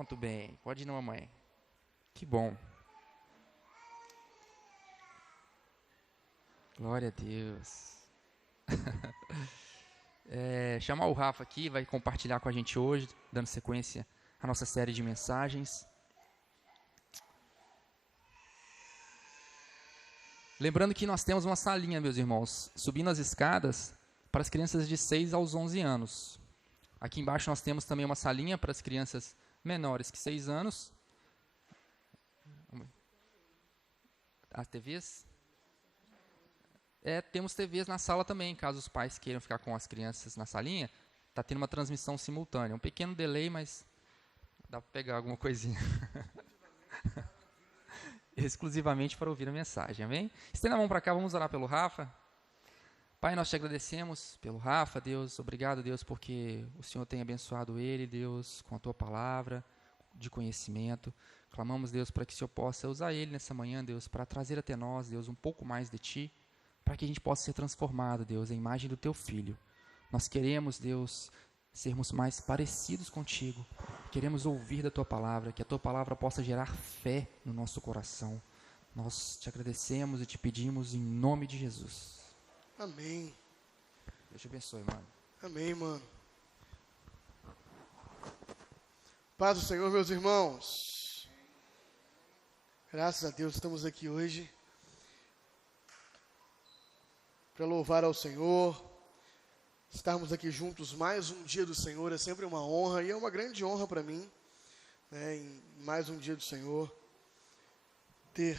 Pronto, bem. Pode ir, não, mamãe. Que bom. Glória a Deus. Chamar o Rafa aqui, vai compartilhar com a gente hoje, dando sequência à nossa série de mensagens. Lembrando que nós temos uma salinha, meus irmãos, subindo as escadas para as crianças de 6 aos 11 anos. Aqui embaixo nós temos também uma salinha para as crianças menores que 6 anos. As TVs? Temos TVs na sala também, caso os pais queiram ficar com as crianças na salinha. Está tendo uma transmissão simultânea. Um pequeno delay, mas dá para pegar alguma coisinha. Exclusivamente para ouvir a mensagem, amém? Estenda a mão para cá, vamos orar pelo Rafa. Pai, nós te agradecemos pelo Rafa, Deus. Obrigado, Deus, porque o Senhor tem abençoado ele, Deus, com a tua palavra de conhecimento. Clamamos, Deus, para que o Senhor possa usar ele nessa manhã, Deus, para trazer até nós, Deus, um pouco mais de ti, para que a gente possa ser transformado, Deus, à imagem do teu Filho. Nós queremos, Deus, sermos mais parecidos contigo. Queremos ouvir da tua palavra, que a tua palavra possa gerar fé no nosso coração. Nós te agradecemos e te pedimos em nome de Jesus. Amém. Deus te abençoe, mano. Amém, mano. Paz do Senhor, meus irmãos. Graças a Deus estamos aqui hoje para louvar ao Senhor. Estarmos aqui juntos mais um dia do Senhor é sempre uma honra e é uma grande honra para mim, né, em mais um dia do Senhor, ter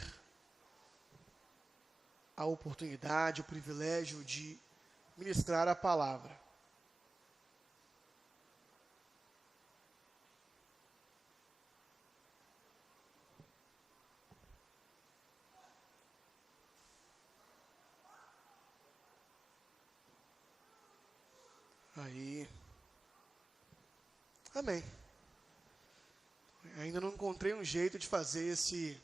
a oportunidade, o privilégio de ministrar a palavra. Aí. Amém. Ainda não encontrei um jeito de fazer esse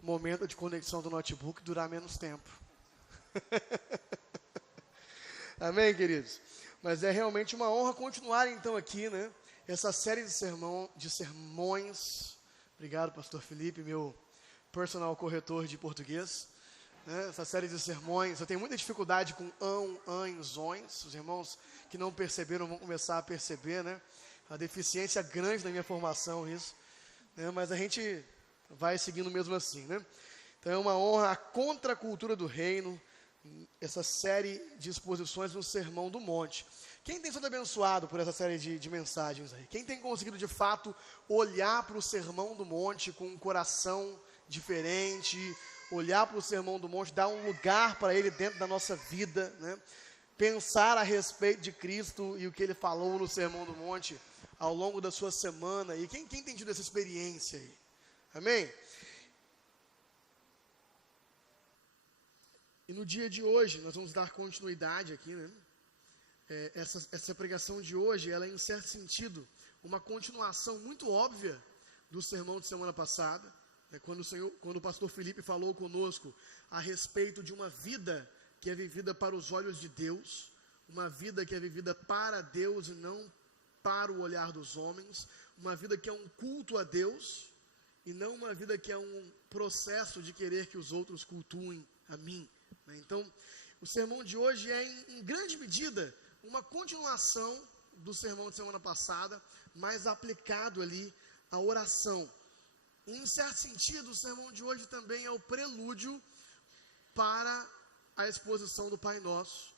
momento de conexão do notebook durar menos tempo. Amém, queridos? Mas é realmente uma honra continuar então aqui, né? Essa série de sermões. Obrigado, pastor Felipe, meu personal corretor de português. Essa série de sermões, eu tenho muita dificuldade com ães. Os irmãos que não perceberam vão começar a perceber, né? A deficiência grande na minha formação isso, né? Mas a gente vai seguindo mesmo assim, né? Então é uma honra, a contracultura do reino, essa série de exposições no Sermão do Monte. Quem tem sido abençoado por essa série de mensagens aí? Quem tem conseguido de fato olhar para o Sermão do Monte com um coração diferente, olhar para o Sermão do Monte, dar um lugar para ele dentro da nossa vida, né? Pensar a respeito de Cristo e o que ele falou no Sermão do Monte ao longo da sua semana. E quem tem tido essa experiência aí? Amém? E no dia de hoje, nós vamos dar continuidade aqui, né? Essa pregação de hoje, ela é em certo sentido uma continuação muito óbvia do sermão de semana passada. Quando o pastor Felipe falou conosco a respeito de uma vida que é vivida para os olhos de Deus, uma vida que é vivida para Deus e não para o olhar dos homens, uma vida que é um culto a Deus e não uma vida que é um processo de querer que os outros cultuem a mim, né? Então, o sermão de hoje é em grande medida uma continuação do sermão de semana passada, mas aplicado ali à oração. Em certo sentido, o sermão de hoje também é o prelúdio para a exposição do Pai Nosso,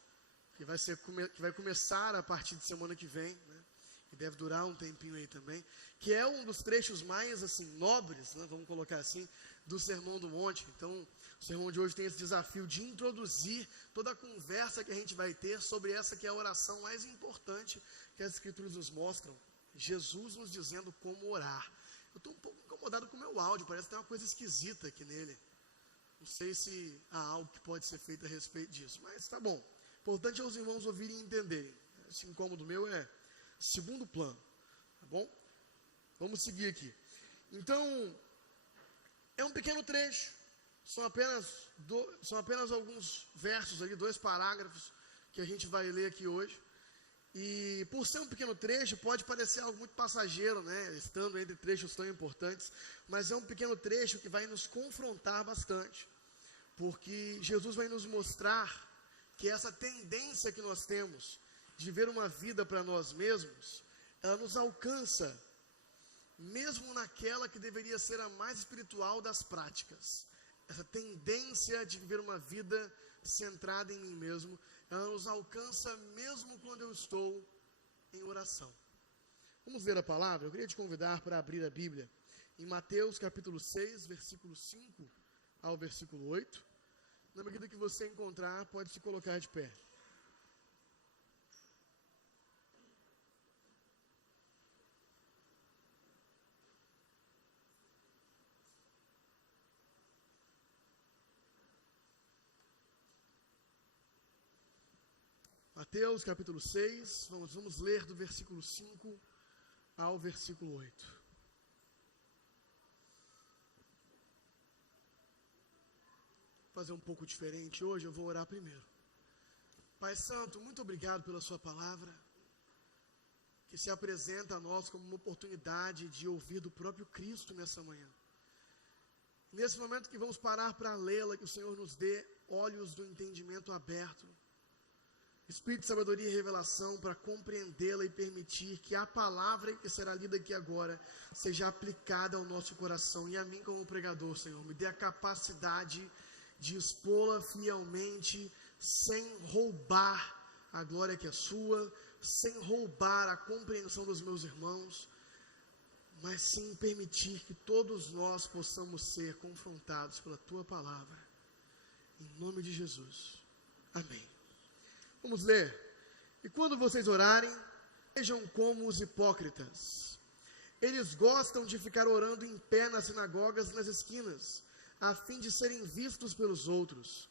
que vai começar a partir de semana que vem, né? E deve durar um tempinho aí também, que é um dos trechos mais assim nobres, né? Vamos colocar assim, do Sermão do Monte. Então, o sermão de hoje tem esse desafio de introduzir toda a conversa que a gente vai ter sobre essa que é a oração mais importante que as Escrituras nos mostram, Jesus nos dizendo como orar. Eu estou um pouco incomodado com o meu áudio, parece que tem uma coisa esquisita aqui nele. Não sei se há algo que pode ser feito a respeito disso, mas tá bom. O importante é os irmãos ouvirem e entenderem. Esse incômodo meu é segundo plano, tá bom? Vamos seguir aqui. Então, é um pequeno trecho, são apenas alguns versos ali, 2 parágrafos que a gente vai ler aqui hoje. E por ser um pequeno trecho, pode parecer algo muito passageiro, né? Estando entre trechos tão importantes, mas é um pequeno trecho que vai nos confrontar bastante, porque Jesus vai nos mostrar que essa tendência que nós temos de ver uma vida para nós mesmos, ela nos alcança, mesmo naquela que deveria ser a mais espiritual das práticas. Essa tendência de viver uma vida centrada em mim mesmo, ela nos alcança mesmo quando eu estou em oração. Vamos ler a palavra? Eu queria te convidar para abrir a Bíblia em Mateus capítulo 6, versículo 5 ao versículo 8. Na medida que você encontrar, pode se colocar de pé. Mateus capítulo 6, vamos ler do versículo 5 ao versículo 8. Vou fazer um pouco diferente hoje, eu vou orar primeiro. Pai Santo, muito obrigado pela sua palavra, que se apresenta a nós como uma oportunidade de ouvir do próprio Cristo nessa manhã. Nesse momento que vamos parar para lê-la, que o Senhor nos dê olhos do entendimento aberto, espírito de sabedoria e revelação para compreendê-la e permitir que a palavra que será lida aqui agora seja aplicada ao nosso coração e a mim como pregador, Senhor. Me dê a capacidade de expô-la fielmente, sem roubar a glória que é sua, sem roubar a compreensão dos meus irmãos, mas sim permitir que todos nós possamos ser confrontados pela tua palavra. Em nome de Jesus. Amém. Vamos ler. E quando vocês orarem, sejam como os hipócritas. Eles gostam de ficar orando em pé nas sinagogas e nas esquinas, a fim de serem vistos pelos outros.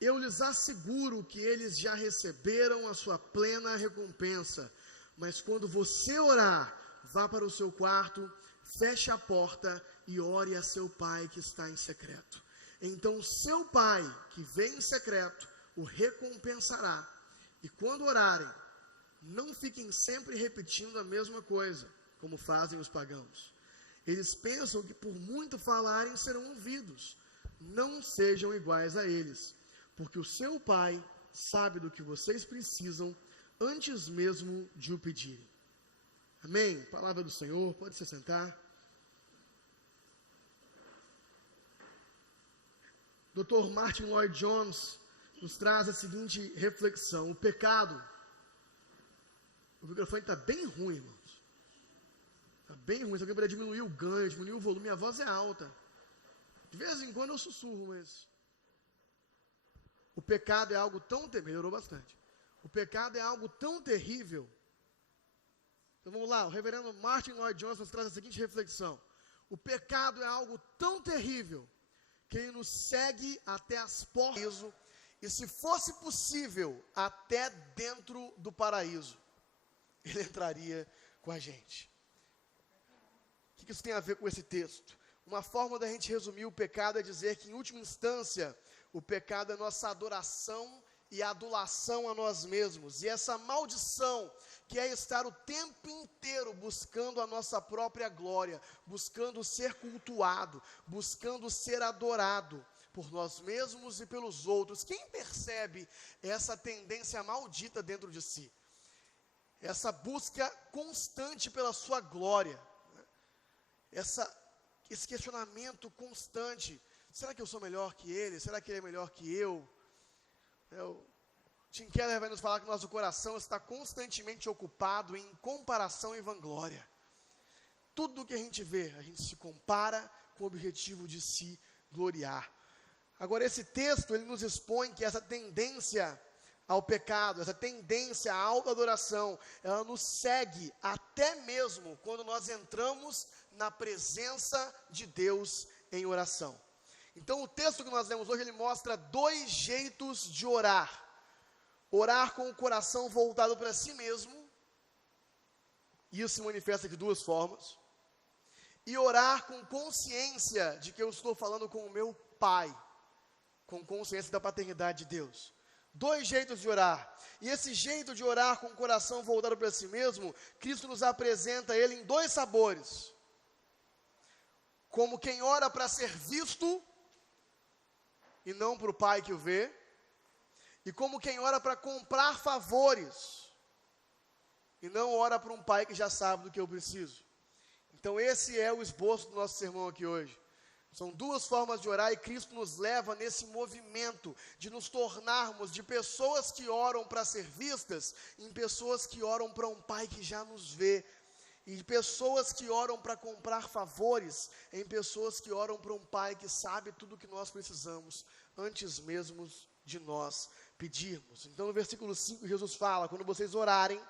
Eu lhes asseguro que eles já receberam a sua plena recompensa. Mas quando você orar, vá para o seu quarto, feche a porta e ore a seu pai que está em secreto. Então seu pai, que vem em secreto, o recompensará. E quando orarem, não fiquem sempre repetindo a mesma coisa, como fazem os pagãos. Eles pensam que por muito falarem serão ouvidos. Não sejam iguais a eles, porque o seu Pai sabe do que vocês precisam antes mesmo de o pedirem. Amém? Palavra do Senhor, pode se sentar. Dr. Martin Lloyd Jones nos traz a seguinte reflexão: o pecado. O microfone está bem ruim, irmãos. Está bem ruim. Se alguém puder diminuir o ganho, diminuir o volume, minha voz é alta. De vez em quando eu sussurro, mas o pecado é algo tão terrível. Melhorou bastante. O pecado é algo tão terrível. Então vamos lá, o reverendo Martin Lloyd Jones nos traz a seguinte reflexão: o pecado é algo tão terrível que ele nos segue até as portas, e se fosse possível, até dentro do paraíso, ele entraria com a gente. O que isso tem a ver com esse texto? Uma forma da gente resumir o pecado é dizer que, em última instância, o pecado é nossa adoração e adulação a nós mesmos, e essa maldição que é estar o tempo inteiro buscando a nossa própria glória, buscando ser cultuado, buscando ser adorado por nós mesmos e pelos outros. Quem percebe essa tendência maldita dentro de si? Essa busca constante pela sua glória, esse questionamento constante: será que eu sou melhor que ele? Será que ele é melhor que eu? Tim Keller vai nos falar que nosso coração está constantemente ocupado em comparação e vanglória. Tudo que a gente vê, a gente se compara com o objetivo de se gloriar. Agora, esse texto, ele nos expõe que essa tendência ao pecado, essa tendência à autoadoração, ela nos segue até mesmo quando nós entramos na presença de Deus em oração. Então, o texto que nós lemos hoje, ele mostra dois jeitos de orar. Orar com o coração voltado para si mesmo, isso se manifesta de duas formas, e orar com consciência de que eu estou falando com o meu Pai, com consciência da paternidade de Deus. Dois jeitos de orar. E esse jeito de orar com o coração voltado para si mesmo, Cristo nos apresenta ele em dois sabores. Como quem ora para ser visto e não para o Pai que o vê. E como quem ora para comprar favores e não ora para um Pai que já sabe do que eu preciso. Então esse é o esboço do nosso sermão aqui hoje. São duas formas de orar e Cristo nos leva nesse movimento de nos tornarmos de pessoas que oram para ser vistas em pessoas que oram para um Pai que já nos vê. E de pessoas que oram para comprar favores em pessoas que oram para um Pai que sabe tudo o que nós precisamos antes mesmo de nós pedirmos. Então no versículo 5 Jesus fala, quando vocês orarem,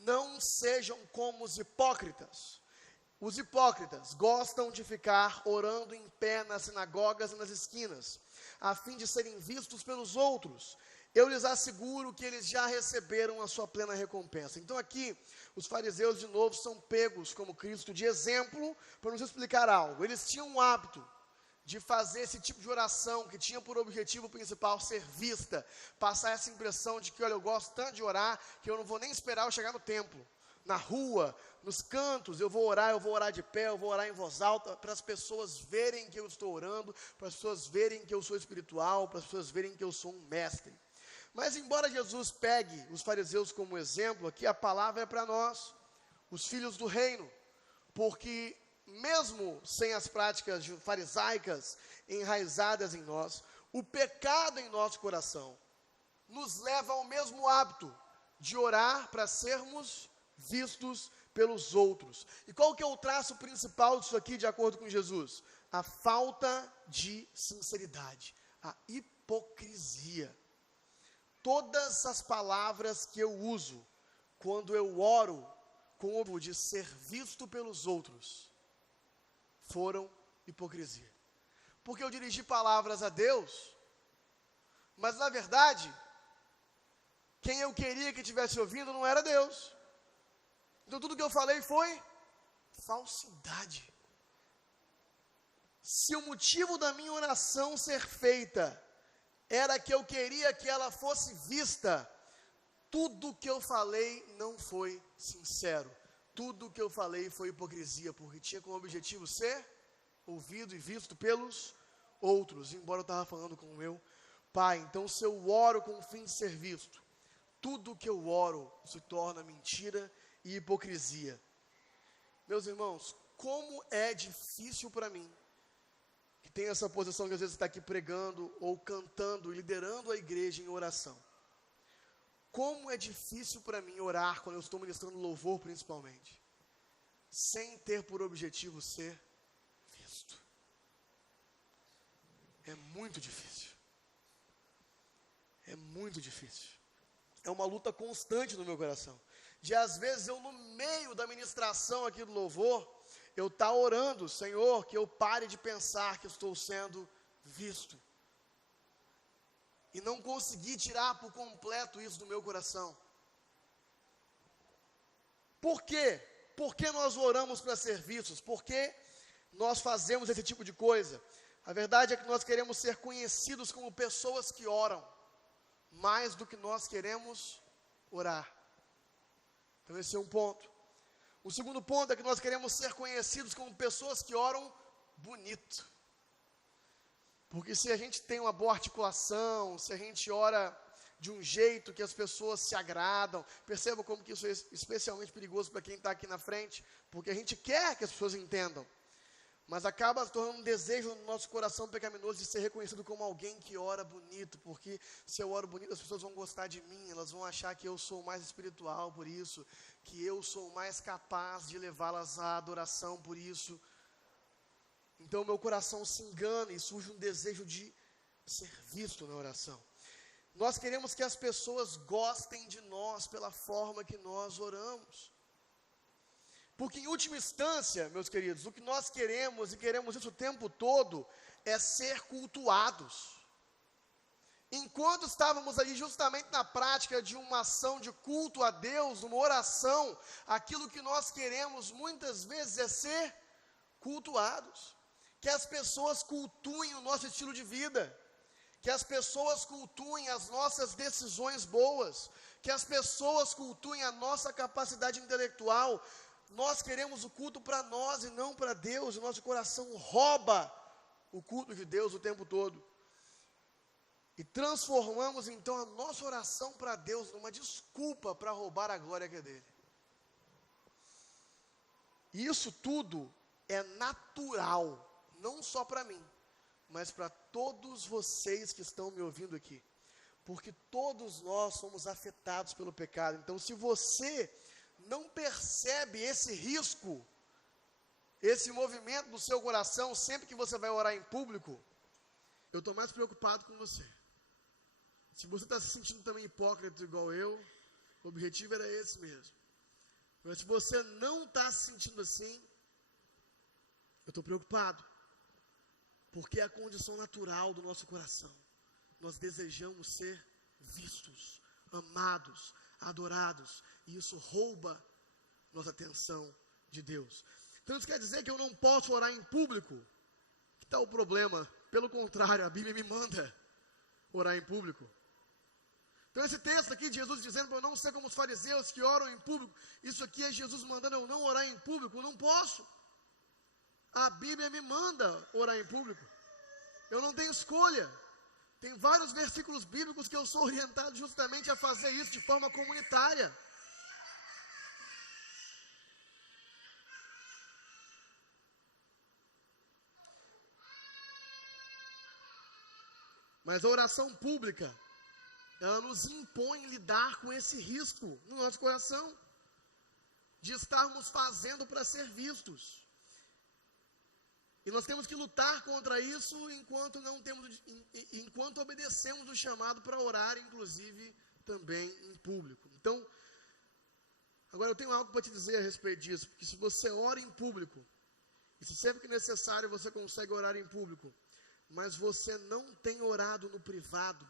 não sejam como os hipócritas. Os hipócritas gostam de ficar orando em pé nas sinagogas e nas esquinas, a fim de serem vistos pelos outros. Eu lhes asseguro que eles já receberam a sua plena recompensa. Então aqui, os fariseus de novo são pegos como Cristo de exemplo para nos explicar algo. Eles tinham um hábito de fazer esse tipo de oração, que tinha por objetivo principal ser vista, passar essa impressão de que, olha, eu gosto tanto de orar, que eu não vou nem esperar eu chegar no templo. Na rua, nos cantos, eu vou orar de pé, eu vou orar em voz alta, para as pessoas verem que eu estou orando, para as pessoas verem que eu sou espiritual, para as pessoas verem que eu sou um mestre. Mas embora Jesus pegue os fariseus como exemplo, aqui a palavra é para nós, os filhos do reino, porque mesmo sem as práticas farisaicas enraizadas em nós, o pecado em nosso coração nos leva ao mesmo hábito de orar para sermos vistos pelos outros. E qual que é o traço principal disso aqui, de acordo com Jesus? A falta de sinceridade, a hipocrisia. Todas as palavras que eu uso quando eu oro com o objetivo de ser visto pelos outros foram hipocrisia. Porque eu dirigi palavras a Deus, mas na verdade, quem eu queria que tivesse ouvindo não era Deus. Então tudo que eu falei foi falsidade. Se o motivo da minha oração ser feita era que eu queria que ela fosse vista, tudo que eu falei não foi sincero. Tudo que eu falei foi hipocrisia, porque tinha como objetivo ser ouvido e visto pelos outros, embora eu estava falando com o meu Pai. Então se eu oro com o fim de ser visto, tudo que eu oro se torna mentira e hipocrisia. Meus irmãos, como é difícil para mim, que tem essa posição que às vezes está aqui pregando, ou cantando, liderando a igreja em oração. Como é difícil para mim orar, quando eu estou ministrando louvor principalmente, sem ter por objetivo ser visto. É muito difícil. É muito difícil. É uma luta constante no meu coração. De às vezes eu, no meio da ministração aqui do louvor, eu estou orando, Senhor, que eu pare de pensar que estou sendo visto. E não consegui tirar por completo isso do meu coração. Por quê? Por que nós oramos para ser vistos? Por que nós fazemos esse tipo de coisa? A verdade é que nós queremos ser conhecidos como pessoas que oram, mais do que nós queremos orar. Então esse é um ponto. O segundo ponto é que nós queremos ser conhecidos como pessoas que oram bonito. Porque se a gente tem uma boa articulação, se a gente ora de um jeito que as pessoas se agradam, perceba como que isso é especialmente perigoso para quem está aqui na frente, porque a gente quer que as pessoas entendam, mas acaba se tornando um desejo no nosso coração pecaminoso de ser reconhecido como alguém que ora bonito, porque se eu oro bonito, as pessoas vão gostar de mim, elas vão achar que eu sou mais espiritual por isso, que eu sou mais capaz de levá-las à adoração por isso. Então meu coração se engana e surge um desejo de ser visto na oração. Nós queremos que as pessoas gostem de nós pela forma que nós oramos. Porque em última instância, meus queridos, o que nós queremos, e queremos isso o tempo todo, é ser cultuados. Enquanto estávamos ali justamente na prática de uma ação de culto a Deus, uma oração, aquilo que nós queremos muitas vezes é ser cultuados. Que as pessoas cultuem o nosso estilo de vida, que as pessoas cultuem as nossas decisões boas, que as pessoas cultuem a nossa capacidade intelectual. Nós queremos o culto para nós e não para Deus, o nosso coração rouba o culto de Deus o tempo todo. E transformamos então a nossa oração para Deus numa desculpa para roubar a glória que é dele. E isso tudo é natural, não só para mim, mas para todos vocês que estão me ouvindo aqui. Porque todos nós somos afetados pelo pecado. Então, se você não percebe esse risco, esse movimento do seu coração, sempre que você vai orar em público, eu estou mais preocupado com você. Se você está se sentindo também hipócrita igual eu, o objetivo era esse mesmo. Mas se você não está se sentindo assim, eu estou preocupado. Porque é a condição natural do nosso coração. Nós desejamos ser vistos, amados, adorados. E isso rouba nossa atenção de Deus. Então isso quer dizer que eu não posso orar em público? Que tal o problema? Pelo contrário, a Bíblia me manda orar em público. Então esse texto aqui de Jesus dizendo para eu não ser como os fariseus que oram em público, isso aqui é Jesus mandando eu não orar em público, eu não posso. A Bíblia me manda orar em público. Eu não tenho escolha. Tem vários versículos bíblicos que eu sou orientado justamente a fazer isso de forma comunitária. Mas a oração pública, ela nos impõe lidar com esse risco no nosso coração, de estarmos fazendo para ser vistos. E nós temos que lutar contra isso enquanto obedecemos o chamado para orar, inclusive também em público. Então, agora eu tenho algo para te dizer a respeito disso, porque se você ora em público, e se sempre que necessário você consegue orar em público, mas você não tem orado no privado,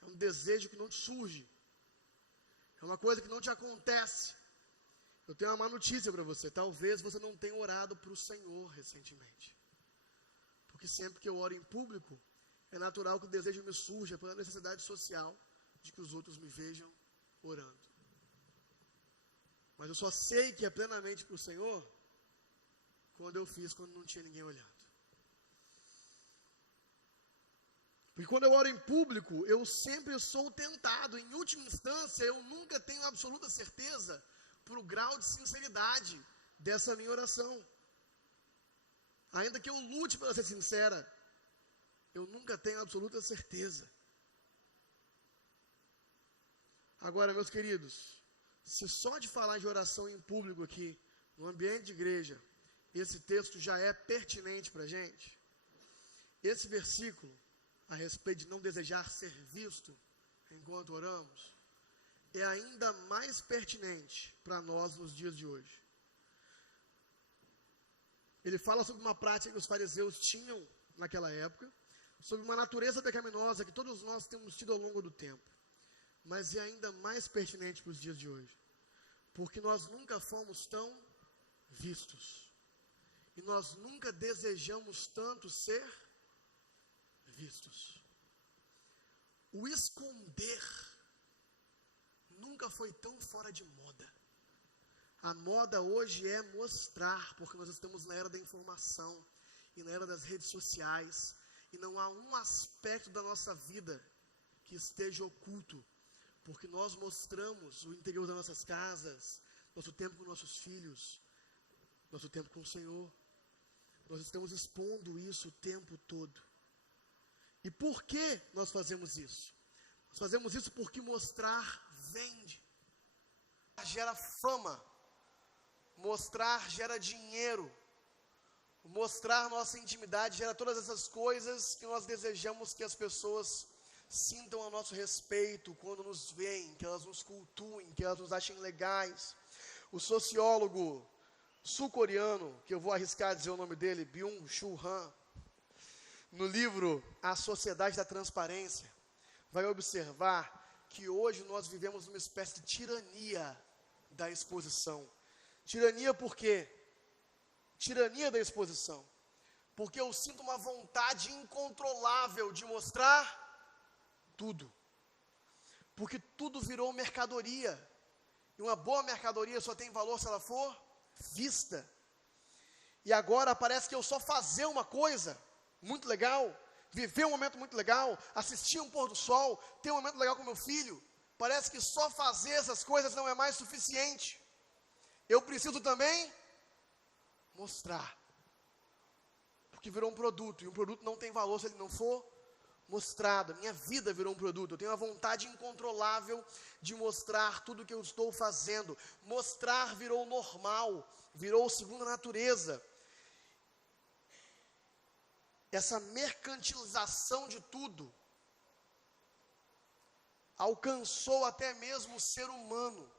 é um desejo que não te surge, é uma coisa que não te acontece. Eu tenho uma má notícia para você, talvez você não tenha orado para o Senhor recentemente. Porque sempre que eu oro em público, é natural que o desejo me surja pela necessidade social de que os outros me vejam orando. Mas eu só sei que é plenamente para o Senhor quando eu fiz, quando não tinha ninguém olhando. Porque quando eu oro em público, eu sempre sou tentado. Em última instância, eu nunca tenho absoluta certeza para o grau de sinceridade dessa minha oração. Ainda que eu lute para ser sincera, eu nunca tenho absoluta certeza. Agora, meus queridos, se só de falar de oração em público aqui, no ambiente de igreja, esse texto já é pertinente para a gente, esse versículo, a respeito de não desejar ser visto enquanto oramos, é ainda mais pertinente para nós nos dias de hoje. Ele fala sobre uma prática que os fariseus tinham naquela época, sobre uma natureza pecaminosa que todos nós temos tido ao longo do tempo, mas é ainda mais pertinente para os dias de hoje, porque nós nunca fomos tão vistos, e nós nunca desejamos tanto ser vistos. O esconder nunca foi tão fora de moda. A moda hoje é mostrar, porque nós estamos na era da informação e na era das redes sociais, e não há um aspecto da nossa vida que esteja oculto, porque nós mostramos o interior das nossas casas, nosso tempo com nossos filhos, nosso tempo com o Senhor. Nós estamos expondo isso o tempo todo. E por que nós fazemos isso? Nós fazemos isso porque mostrar vende. Gera fama. Mostrar gera dinheiro. Mostrar nossa intimidade gera todas essas coisas que nós desejamos que as pessoas sintam a nosso respeito quando nos veem, que elas nos cultuem, que elas nos achem legais. O sociólogo sul-coreano, que eu vou arriscar dizer o nome dele, Byung-Chul Han, no livro A Sociedade da Transparência, vai observar que hoje nós vivemos uma espécie de tirania da exposição. Tirania por quê? Tirania da exposição. Porque eu sinto uma vontade incontrolável de mostrar tudo. Porque tudo virou mercadoria. E uma boa mercadoria só tem valor se ela for vista. E agora parece que eu só fazer uma coisa muito legal, viver um momento muito legal, assistir um pôr do sol, ter um momento legal com meu filho, parece que só fazer essas coisas não é mais suficiente. Eu preciso também mostrar. Porque virou um produto, e um produto não tem valor se ele não for mostrado. Minha vida virou um produto. Eu tenho uma vontade incontrolável de mostrar tudo o que eu estou fazendo. Mostrar virou normal, virou segunda natureza. Essa mercantilização de tudo alcançou até mesmo o ser humano,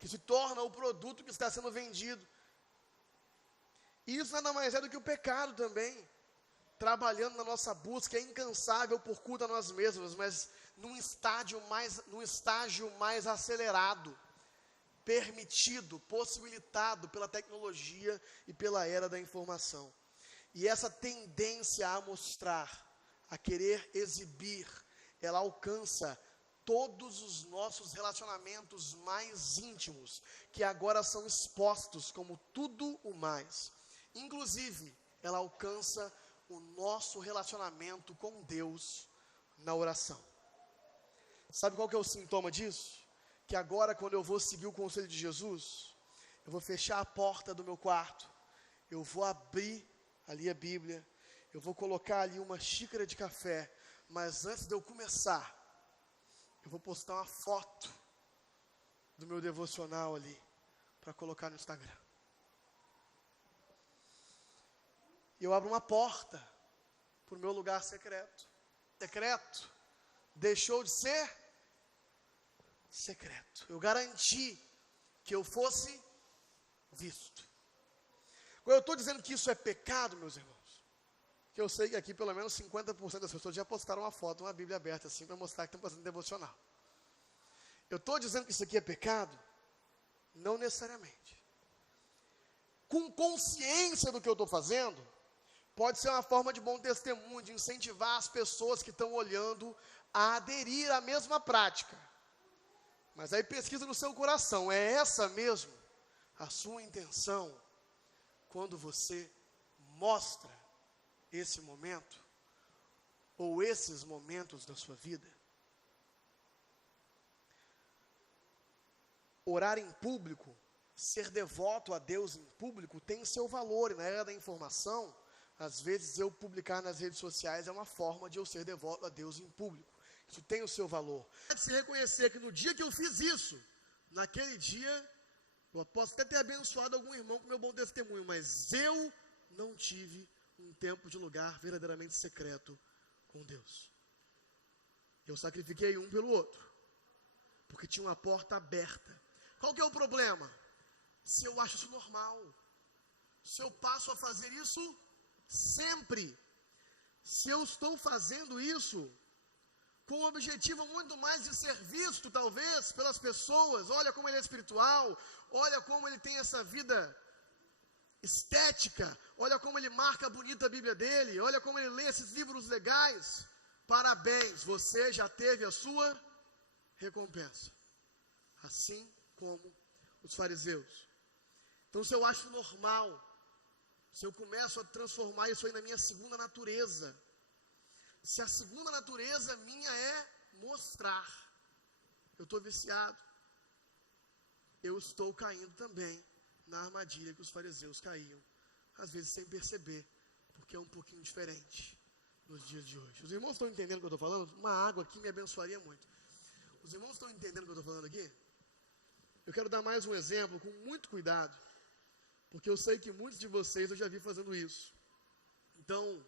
que se torna o produto que está sendo vendido. E isso nada mais é do que o pecado também, trabalhando na nossa busca incansável por culto a nós mesmos, mas num estágio mais acelerado, permitido, possibilitado pela tecnologia e pela era da informação. E essa tendência a mostrar, a querer exibir, ela alcança todos os nossos relacionamentos mais íntimos, que agora são expostos como tudo o mais. Inclusive, ela alcança o nosso relacionamento com Deus na oração. Sabe qual que é o sintoma disso? Que agora, quando eu vou seguir o conselho de Jesus, eu vou fechar a porta do meu quarto, eu vou abrir ali a Bíblia, eu vou colocar ali uma xícara de café, mas antes de eu começar, eu vou postar uma foto do meu devocional ali, para colocar no Instagram. E eu abro uma porta para o meu lugar secreto. Secreto deixou de ser secreto. Eu garanti que eu fosse visto. Quando eu estou dizendo que isso é pecado, meus irmãos, que eu sei que aqui pelo menos 50% das pessoas já postaram uma foto, uma Bíblia aberta assim, para mostrar que estão fazendo devocional. Eu estou dizendo que isso aqui é pecado? Não necessariamente. Com consciência do que eu estou fazendo, pode ser uma forma de bom testemunho, de incentivar as pessoas que estão olhando a aderir à mesma prática. Mas aí pesquisa no seu coração, é essa mesmo a sua intenção quando você mostra esse momento ou esses momentos da sua vida? Orar em público, ser devoto a Deus em público tem seu valor, e na era da informação, às vezes eu publicar nas redes sociais é uma forma de eu ser devoto a Deus em público. Isso tem o seu valor. Pode se reconhecer que no dia que eu fiz isso, naquele dia, eu posso até ter abençoado algum irmão com meu bom testemunho, mas eu não tive um tempo de lugar verdadeiramente secreto com Deus. Eu sacrifiquei um pelo outro, porque tinha uma porta aberta. Qual que é o problema? Se eu acho isso normal, se eu passo a fazer isso sempre, se eu estou fazendo isso com o objetivo muito mais de ser visto, talvez, pelas pessoas, olha como ele é espiritual, olha como ele tem essa vida estética, olha como ele marca bonita a Bíblia dele, olha como ele lê esses livros legais, parabéns, você já teve a sua recompensa, assim como os fariseus. Então, se eu acho normal, se eu começo a transformar isso aí na minha segunda natureza, se a segunda natureza minha é mostrar, eu estou viciado, eu estou caindo também na armadilha que os fariseus caíam, às vezes sem perceber, porque é um pouquinho diferente nos dias de hoje. Os irmãos estão entendendo o que eu estou falando? Uma água aqui me abençoaria muito. Os irmãos estão entendendo o que eu estou falando aqui? Eu quero dar mais um exemplo com muito cuidado, porque eu sei que muitos de vocês eu já vi fazendo isso. Então,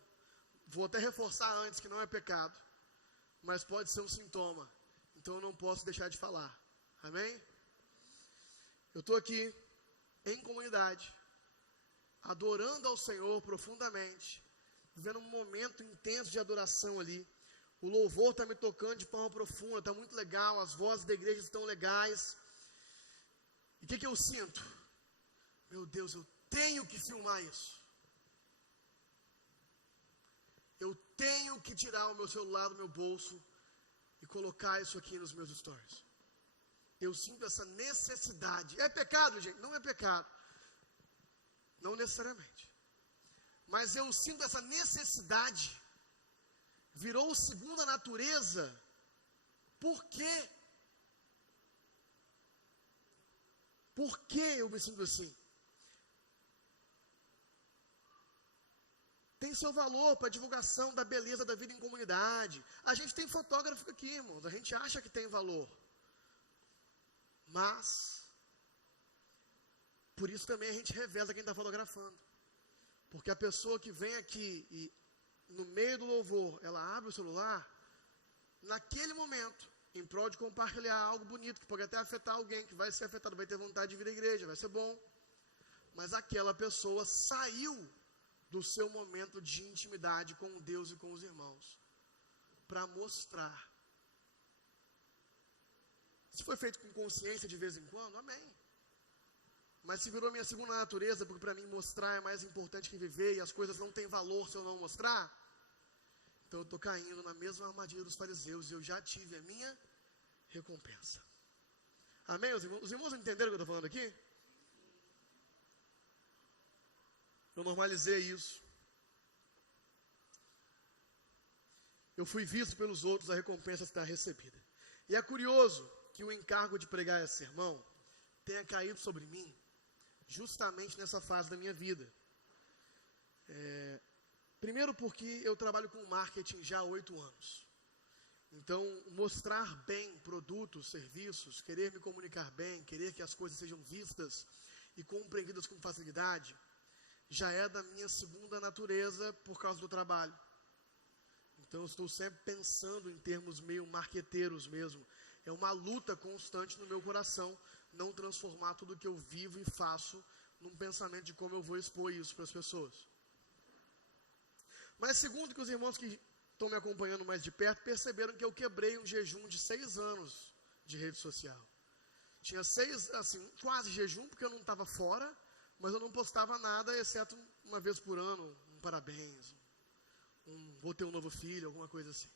vou até reforçar antes que não é pecado, mas pode ser um sintoma. Então eu não posso deixar de falar. Amém? Eu estou aqui em comunidade, adorando ao Senhor profundamente, vivendo um momento intenso de adoração ali. O louvor está me tocando de forma profunda, está muito legal, as vozes da igreja estão legais. E o que eu sinto? Meu Deus, eu tenho que filmar isso. Eu tenho que tirar o meu celular do meu bolso e colocar isso aqui nos meus stories. Eu sinto essa necessidade. É pecado, gente? Não é pecado. Não necessariamente. Mas eu sinto essa necessidade. Virou segunda natureza. Por quê? Por que eu me sinto assim? Tem seu valor para a divulgação da beleza da vida em comunidade. A gente tem fotógrafo aqui, irmãos. A gente acha que tem valor. Mas, por isso também a gente revela quem está fotografando. Porque a pessoa que vem aqui e no meio do louvor, ela abre o celular, naquele momento, em prol de compartilhar algo bonito, que pode até afetar alguém, que vai ser afetado, vai ter vontade de vir à igreja, vai ser bom. Mas aquela pessoa saiu do seu momento de intimidade com Deus e com os irmãos, para mostrar. Se foi feito com consciência de vez em quando, amém. Mas se virou minha segunda natureza, porque para mim mostrar é mais importante que viver, e as coisas não têm valor se eu não mostrar, então eu estou caindo na mesma armadilha dos fariseus, e eu já tive a minha recompensa. Amém, os irmãos? Os irmãos entenderam o que eu estou falando aqui? Eu normalizei isso. Eu fui visto pelos outros, a recompensa está recebida. E é curioso que o encargo de pregar esse sermão tenha caído sobre mim justamente nessa fase da minha vida. Primeiro porque eu trabalho com marketing já há 8 anos. Então, mostrar bem produtos, serviços, querer me comunicar bem, querer que as coisas sejam vistas e compreendidas com facilidade, já é da minha segunda natureza por causa do trabalho. Então, eu estou sempre pensando em termos meio marqueteiros mesmo. É uma luta constante no meu coração, não transformar tudo que eu vivo e faço num pensamento de como eu vou expor isso para as pessoas. Mas segundo que os irmãos que estão me acompanhando mais de perto perceberam que eu quebrei um jejum de 6 anos de rede social. Tinha 6, assim, quase jejum, porque eu não estava fora, mas eu não postava nada, exceto uma vez por ano, um parabéns, vou ter um novo filho, alguma coisa assim.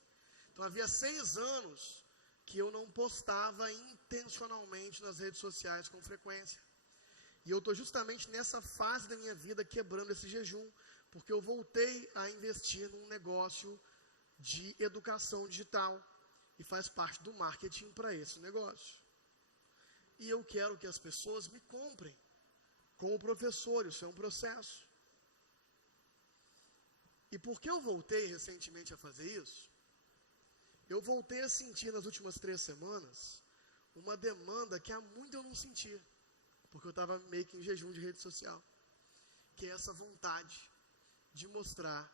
Então havia 6 anos que eu não postava intencionalmente nas redes sociais com frequência. E eu estou justamente nessa fase da minha vida quebrando esse jejum, porque eu voltei a investir num negócio de educação digital, e faz parte do marketing para esse negócio. E eu quero que as pessoas me comprem como professor, isso é um processo. E por que eu voltei recentemente a fazer isso? Eu voltei a sentir nas últimas 3 semanas uma demanda que há muito eu não sentia, porque eu estava meio que em jejum de rede social, que é essa vontade de mostrar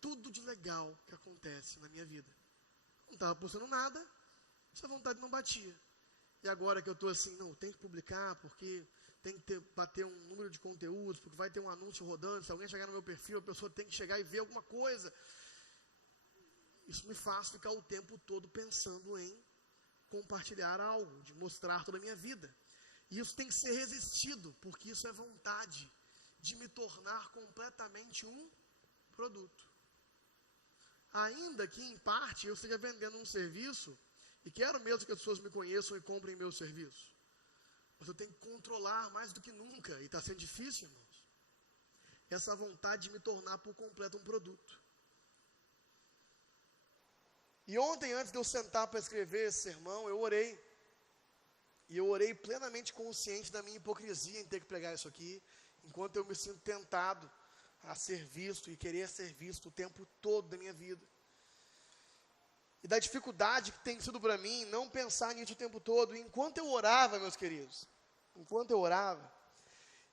tudo de legal que acontece na minha vida. Não estava postando nada, essa vontade não batia. E agora que eu estou assim, não, tem que publicar, porque tem que bater um número de conteúdos, porque vai ter um anúncio rodando, se alguém chegar no meu perfil, a pessoa tem que chegar e ver alguma coisa. Isso me faz ficar o tempo todo pensando em compartilhar algo, de mostrar toda a minha vida. E isso tem que ser resistido, porque isso é vontade de me tornar completamente um produto. Ainda que, em parte, eu esteja vendendo um serviço, e quero mesmo que as pessoas me conheçam e comprem meu serviço. Mas eu tenho que controlar mais do que nunca, e está sendo difícil, irmãos, essa vontade de me tornar por completo um produto. E ontem, antes de eu sentar para escrever esse sermão, eu orei. E eu orei plenamente consciente da minha hipocrisia em ter que pregar isso aqui, enquanto eu me sinto tentado a ser visto e querer ser visto o tempo todo da minha vida. E da dificuldade que tem sido para mim não pensar nisso o tempo todo. E enquanto eu orava, meus queridos, enquanto eu orava,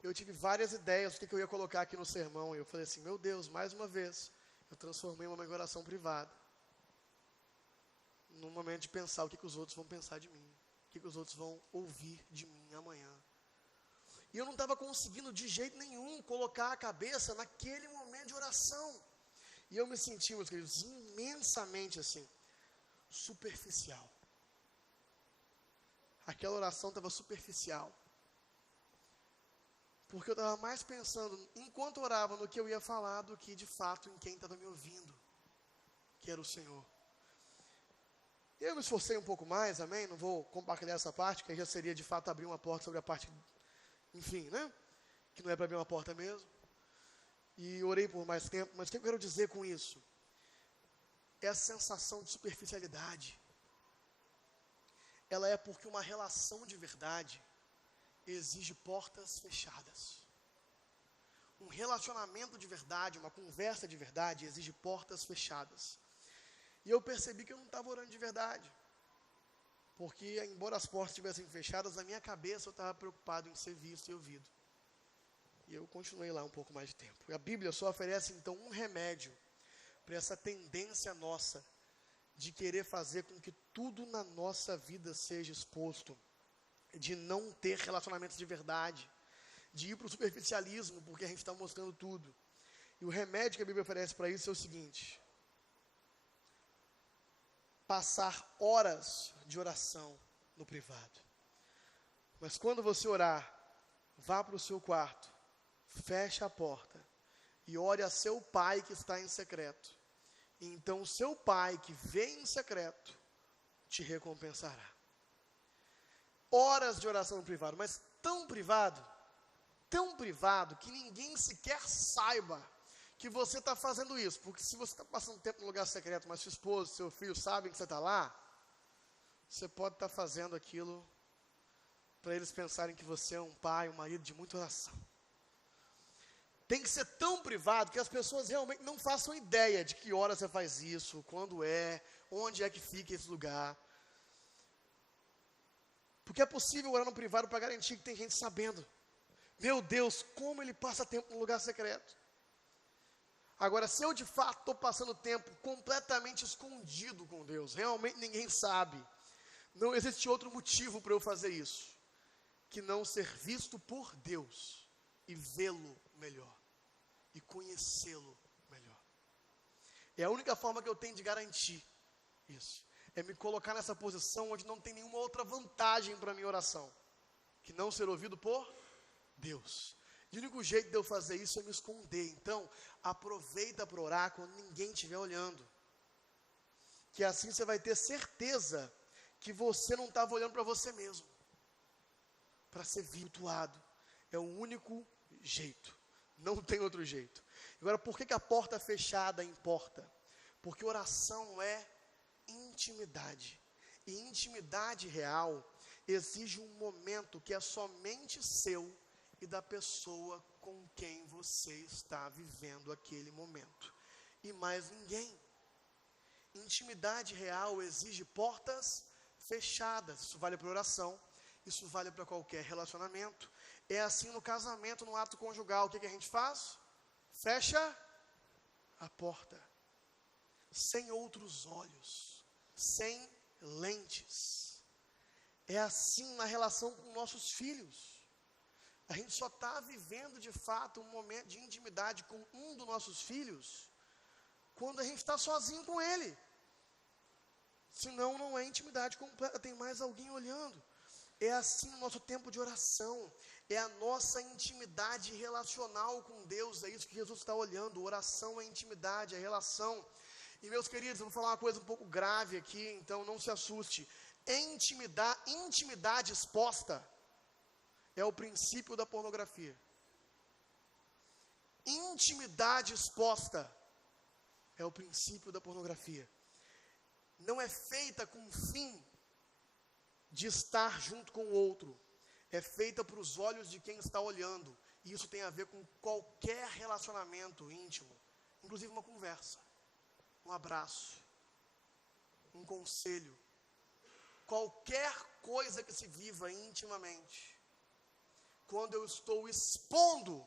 eu tive várias ideias do que eu ia colocar aqui no sermão. E eu falei assim, meu Deus, mais uma vez, eu transformei uma oração privada num momento de pensar o que os outros vão pensar de mim, o que os outros vão ouvir de mim amanhã. E eu não estava conseguindo de jeito nenhum colocar a cabeça naquele momento de oração. E eu me senti, meus queridos, imensamente assim, superficial. Aquela oração estava superficial. Porque eu estava mais pensando, enquanto orava, no que eu ia falar, do que de fato em quem estava me ouvindo, que era o Senhor. Eu me esforcei um pouco mais, amém? Não vou compartilhar essa parte, que aí já seria de fato abrir uma porta sobre a parte, enfim, né? Que não é para abrir uma porta mesmo. E orei por mais tempo, mas o que eu quero dizer com isso? É a sensação de superficialidade. Ela é porque uma relação de verdade exige portas fechadas. Um relacionamento de verdade, uma conversa de verdade exige portas fechadas. E eu percebi que eu não estava orando de verdade. Porque, embora as portas estivessem fechadas, na minha cabeça eu estava preocupado em ser visto e ouvido. E eu continuei lá um pouco mais de tempo. E a Bíblia só oferece, então, um remédio para essa tendência nossa de querer fazer com que tudo na nossa vida seja exposto, de não ter relacionamentos de verdade, de ir para o superficialismo, porque a gente está mostrando tudo. E o remédio que a Bíblia oferece para isso é o seguinte: passar horas de oração no privado. Mas quando você orar, vá para o seu quarto, feche a porta e ore a seu pai que está em secreto. E então o seu pai que vê em secreto te recompensará. Horas de oração no privado, mas tão privado que ninguém sequer saiba que você está fazendo isso. Porque se você está passando tempo no lugar secreto, mas sua esposa, seu filho sabem que você está lá, você pode estar fazendo aquilo para eles pensarem que você é um pai, um marido de muita oração. Tem que ser tão privado que as pessoas realmente não façam ideia de que hora você faz isso, quando é, onde é que fica esse lugar. Porque é possível orar no privado para garantir que tem gente sabendo. Meu Deus, como ele passa tempo no lugar secreto. Agora, se eu de fato estou passando tempo completamente escondido com Deus, realmente ninguém sabe, não existe outro motivo para eu fazer isso, que não ser visto por Deus e vê-lo melhor, e conhecê-lo melhor. É a única forma que eu tenho de garantir isso, é me colocar nessa posição onde não tem nenhuma outra vantagem para a minha oração, que não ser ouvido por Deus. E o único jeito de eu fazer isso é me esconder. Então, aproveita para orar quando ninguém estiver olhando, que assim você vai ter certeza que você não estava olhando para você mesmo, para ser virtuado. É o único jeito, não tem outro jeito. Agora, por que a porta fechada importa? Porque oração é intimidade, e intimidade real exige um momento que é somente seu e da pessoa com quem você está vivendo aquele momento, e mais ninguém. Intimidade real exige portas fechadas. Isso vale para oração, isso vale para qualquer relacionamento. É assim no casamento, no ato conjugal. O que a gente faz? Fecha a porta, sem outros olhos, sem lentes. É assim na relação com nossos filhos. A gente só está vivendo de fato um momento de intimidade com um dos nossos filhos quando a gente está sozinho com ele. Senão não é intimidade completa, tem mais alguém olhando. É assim o nosso tempo de oração, é a nossa intimidade relacional com Deus, é isso que Jesus está olhando. Oração é intimidade, é relação. E meus queridos, eu vou falar uma coisa um pouco grave aqui, então não se assuste. Intimidade exposta é o princípio da pornografia. Intimidade exposta é o princípio da pornografia. Não é feita com o fim de estar junto com o outro. É feita para os olhos de quem está olhando. E isso tem a ver com qualquer relacionamento íntimo. Inclusive uma conversa, um abraço, um conselho. Qualquer coisa que se viva intimamente. Quando eu estou expondo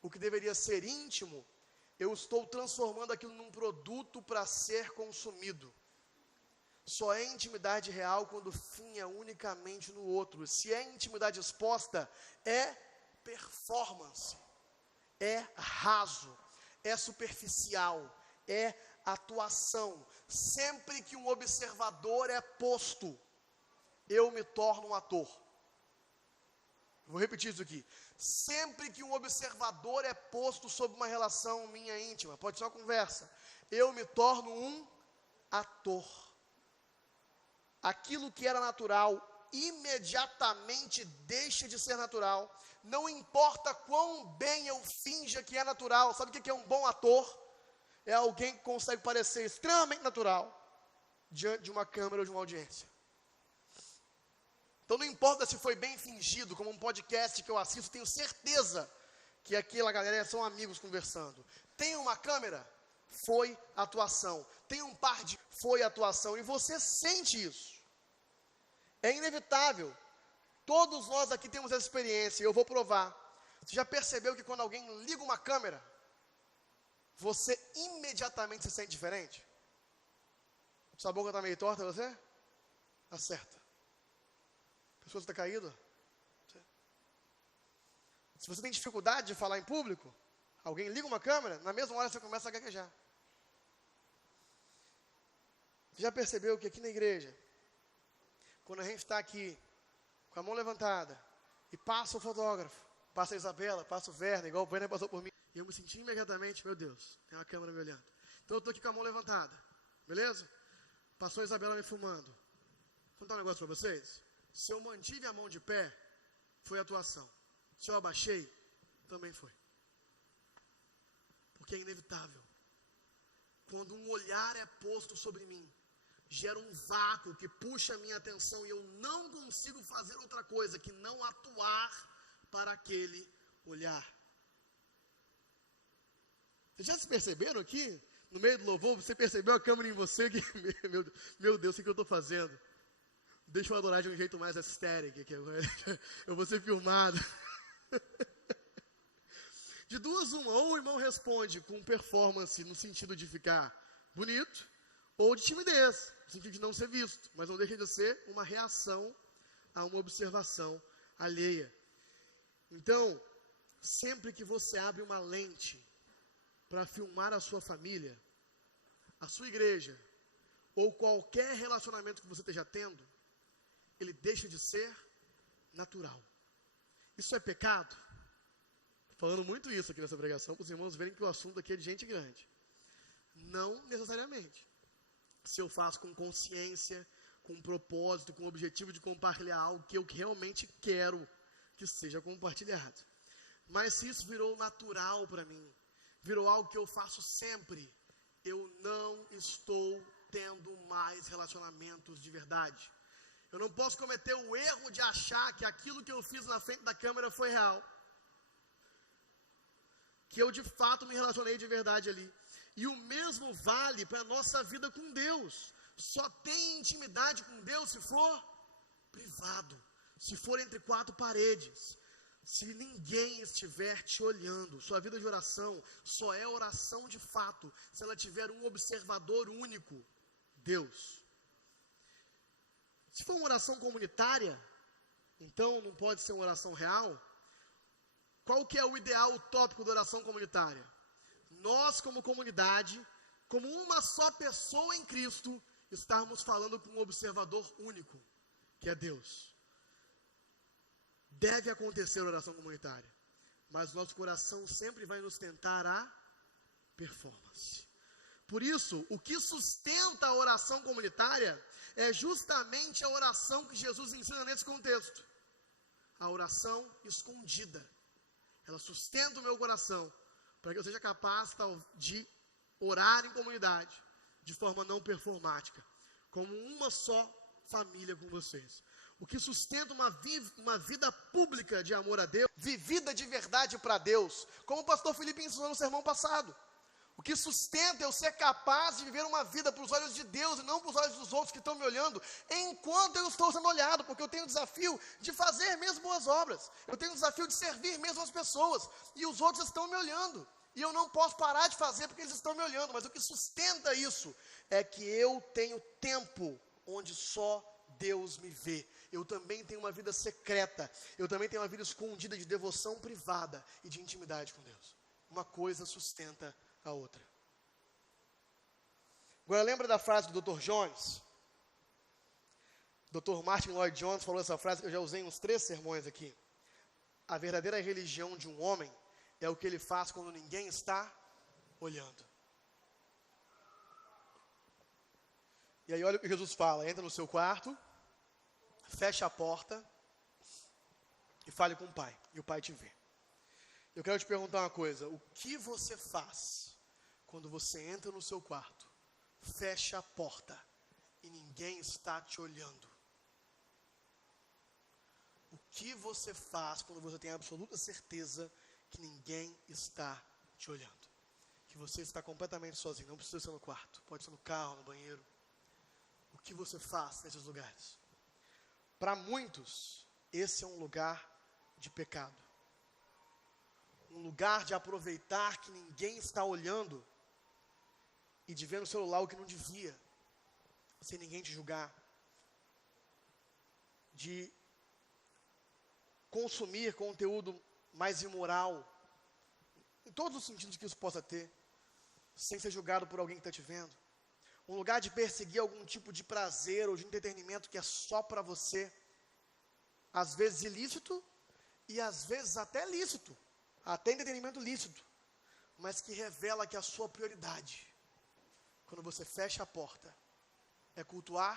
o que deveria ser íntimo, eu estou transformando aquilo num produto para ser consumido. Só é intimidade real quando o fim é unicamente no outro. Se é intimidade exposta, é performance, é raso, é superficial, é atuação. Sempre que um observador é posto, eu me torno um ator. Vou repetir isso aqui. Sempre que um observador é posto sobre uma relação minha íntima, pode ser uma conversa, eu me torno um ator. aquilo que era natural imediatamente deixa de ser natural. Não importa quão bem eu finja que é natural. Sabe o que é um bom ator? É alguém que consegue parecer extremamente natural diante de uma câmera ou de uma audiência. Então não importa se foi bem fingido, como um podcast que eu assisto, tenho certeza que aquela galera são amigos conversando. Tem uma câmera? Foi atuação. Tem um par de... Foi atuação. E você sente isso. É inevitável. Todos nós aqui temos essa experiência, e eu vou provar. Você já percebeu que quando alguém liga uma câmera, você imediatamente se sente diferente? Sua boca está meio torta, você? Acerta. A pessoa está caída? Se você tem dificuldade de falar em público, alguém liga uma câmera, na mesma hora você começa a gaguejar. Você já percebeu que aqui na igreja, quando a gente está aqui, com a mão levantada, e passa o fotógrafo, passa a Isabela, passa o Werner, igual o Werner passou por mim, e eu me senti imediatamente, meu Deus, tem uma câmera me olhando. Então eu estou aqui com a mão levantada, beleza? Passou a Isabela me filmando. Vou contar um negócio para vocês. Se eu mantive a mão de pé, foi atuação. Se eu abaixei, também foi. Porque é inevitável. Quando um olhar é posto sobre mim, gera um vácuo que puxa a minha atenção e eu não consigo fazer outra coisa que não atuar para aquele olhar. Vocês já se perceberam aqui? No meio do louvor, você percebeu a câmera em você? Que, meu Deus, o que eu estou fazendo? Deixa eu adorar de um jeito mais estéril, que eu vou ser filmado. De duas uma, ou o irmão responde com performance no sentido de ficar bonito, ou de timidez, no sentido de não ser visto, mas não deixa de ser uma reação a uma observação alheia. Então, sempre que você abre uma lente para filmar a sua família, a sua igreja, ou qualquer relacionamento que você esteja tendo, ele deixa de ser natural. Isso é pecado? Falando muito isso aqui nessa pregação, para os irmãos verem que o assunto aqui é de gente grande. Não necessariamente. Se eu faço com consciência, com propósito, com o objetivo de compartilhar algo que eu realmente quero que seja compartilhado. Mas se isso virou natural para mim, virou algo que eu faço sempre, eu não estou tendo mais relacionamentos de verdade. Eu não posso cometer o erro de achar que aquilo que eu fiz na frente da câmera foi real. Que eu de fato me relacionei de verdade ali. E o mesmo vale para a nossa vida com Deus. Só tem intimidade com Deus se for privado, se for entre quatro paredes, se ninguém estiver te olhando. Sua vida de oração só é oração de fato se ela tiver um observador único, Deus. Se for uma oração comunitária, então não pode ser uma oração real. Qual que é o ideal utópico da oração comunitária? Nós, como comunidade, como uma só pessoa em Cristo, estarmos falando com um observador único, que é Deus. Deve acontecer a oração comunitária, mas nosso coração sempre vai nos tentar a performance. Por isso, o que sustenta a oração comunitária é justamente a oração que Jesus ensina nesse contexto. A oração escondida. Ela sustenta o meu coração para que eu seja capaz de orar em comunidade de forma não performática, como uma só família com vocês. O que sustenta uma vida pública de amor a Deus, vivida de verdade para Deus, como o pastor Felipe ensinou no sermão passado. O que sustenta eu ser capaz de viver uma vida para os olhos de Deus e não para os olhos dos outros que estão me olhando, enquanto eu estou sendo olhado, porque eu tenho o desafio de fazer mesmo boas obras, eu tenho o desafio de servir mesmo as pessoas, e os outros estão me olhando, e eu não posso parar de fazer porque eles estão me olhando, mas o que sustenta isso é que eu tenho tempo onde só Deus me vê. Eu também tenho uma vida secreta, eu também tenho uma vida escondida de devoção privada e de intimidade com Deus. Uma coisa sustenta a outra. Agora lembra da frase do Dr. Jones? Dr. Martin Lloyd Jones falou essa frase que eu já usei em uns 3 sermões aqui. A verdadeira religião de um homem é o que ele faz quando ninguém está olhando. E aí olha o que Jesus fala, entra no seu quarto, fecha a porta e fale com o Pai, e o Pai te vê. Eu quero te perguntar uma coisa, o que você faz quando você entra no seu quarto, fecha a porta e ninguém está te olhando? O que você faz quando você tem absoluta certeza que ninguém está te olhando? Que você está completamente sozinho, não precisa ser no quarto, pode ser no carro, no banheiro. O que você faz nesses lugares? Para muitos, esse é um lugar de pecado. Um lugar de aproveitar que ninguém está olhando e de ver no celular o que não devia, sem ninguém te julgar. De consumir conteúdo mais imoral, em todos os sentidos que isso possa ter, sem ser julgado por alguém que está te vendo. Um lugar de perseguir algum tipo de prazer ou de entretenimento que é só para você, às vezes ilícito e às vezes até lícito, até entretenimento lícito, mas que revela que a sua prioridade, quando você fecha a porta, é cultuar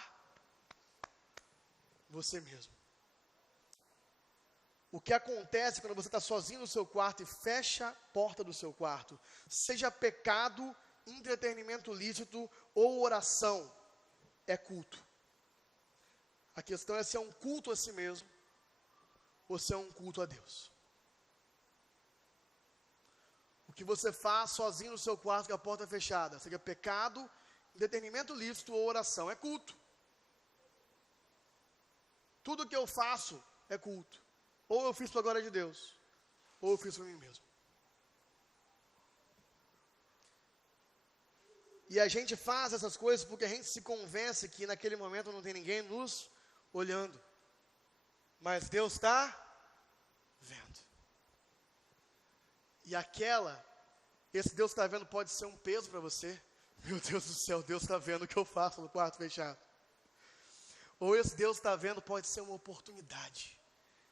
você mesmo. O que acontece quando você está sozinho no seu quarto e fecha a porta do seu quarto, seja pecado, entretenimento lícito ou oração, é culto. A questão é se é um culto a si mesmo ou se é um culto a Deus. O que você faz sozinho no seu quarto com a porta fechada, seja pecado, entretenimento lícito ou oração, é culto. Tudo que eu faço é culto. Ou eu fiz para a glória de Deus, ou eu fiz para mim mesmo. E a gente faz essas coisas porque a gente se convence que naquele momento não tem ninguém nos olhando. Mas Deus está vendo. E esse Deus está vendo pode ser um peso para você. Meu Deus do céu, Deus está vendo o que eu faço no quarto fechado. Ou esse Deus está vendo pode ser uma oportunidade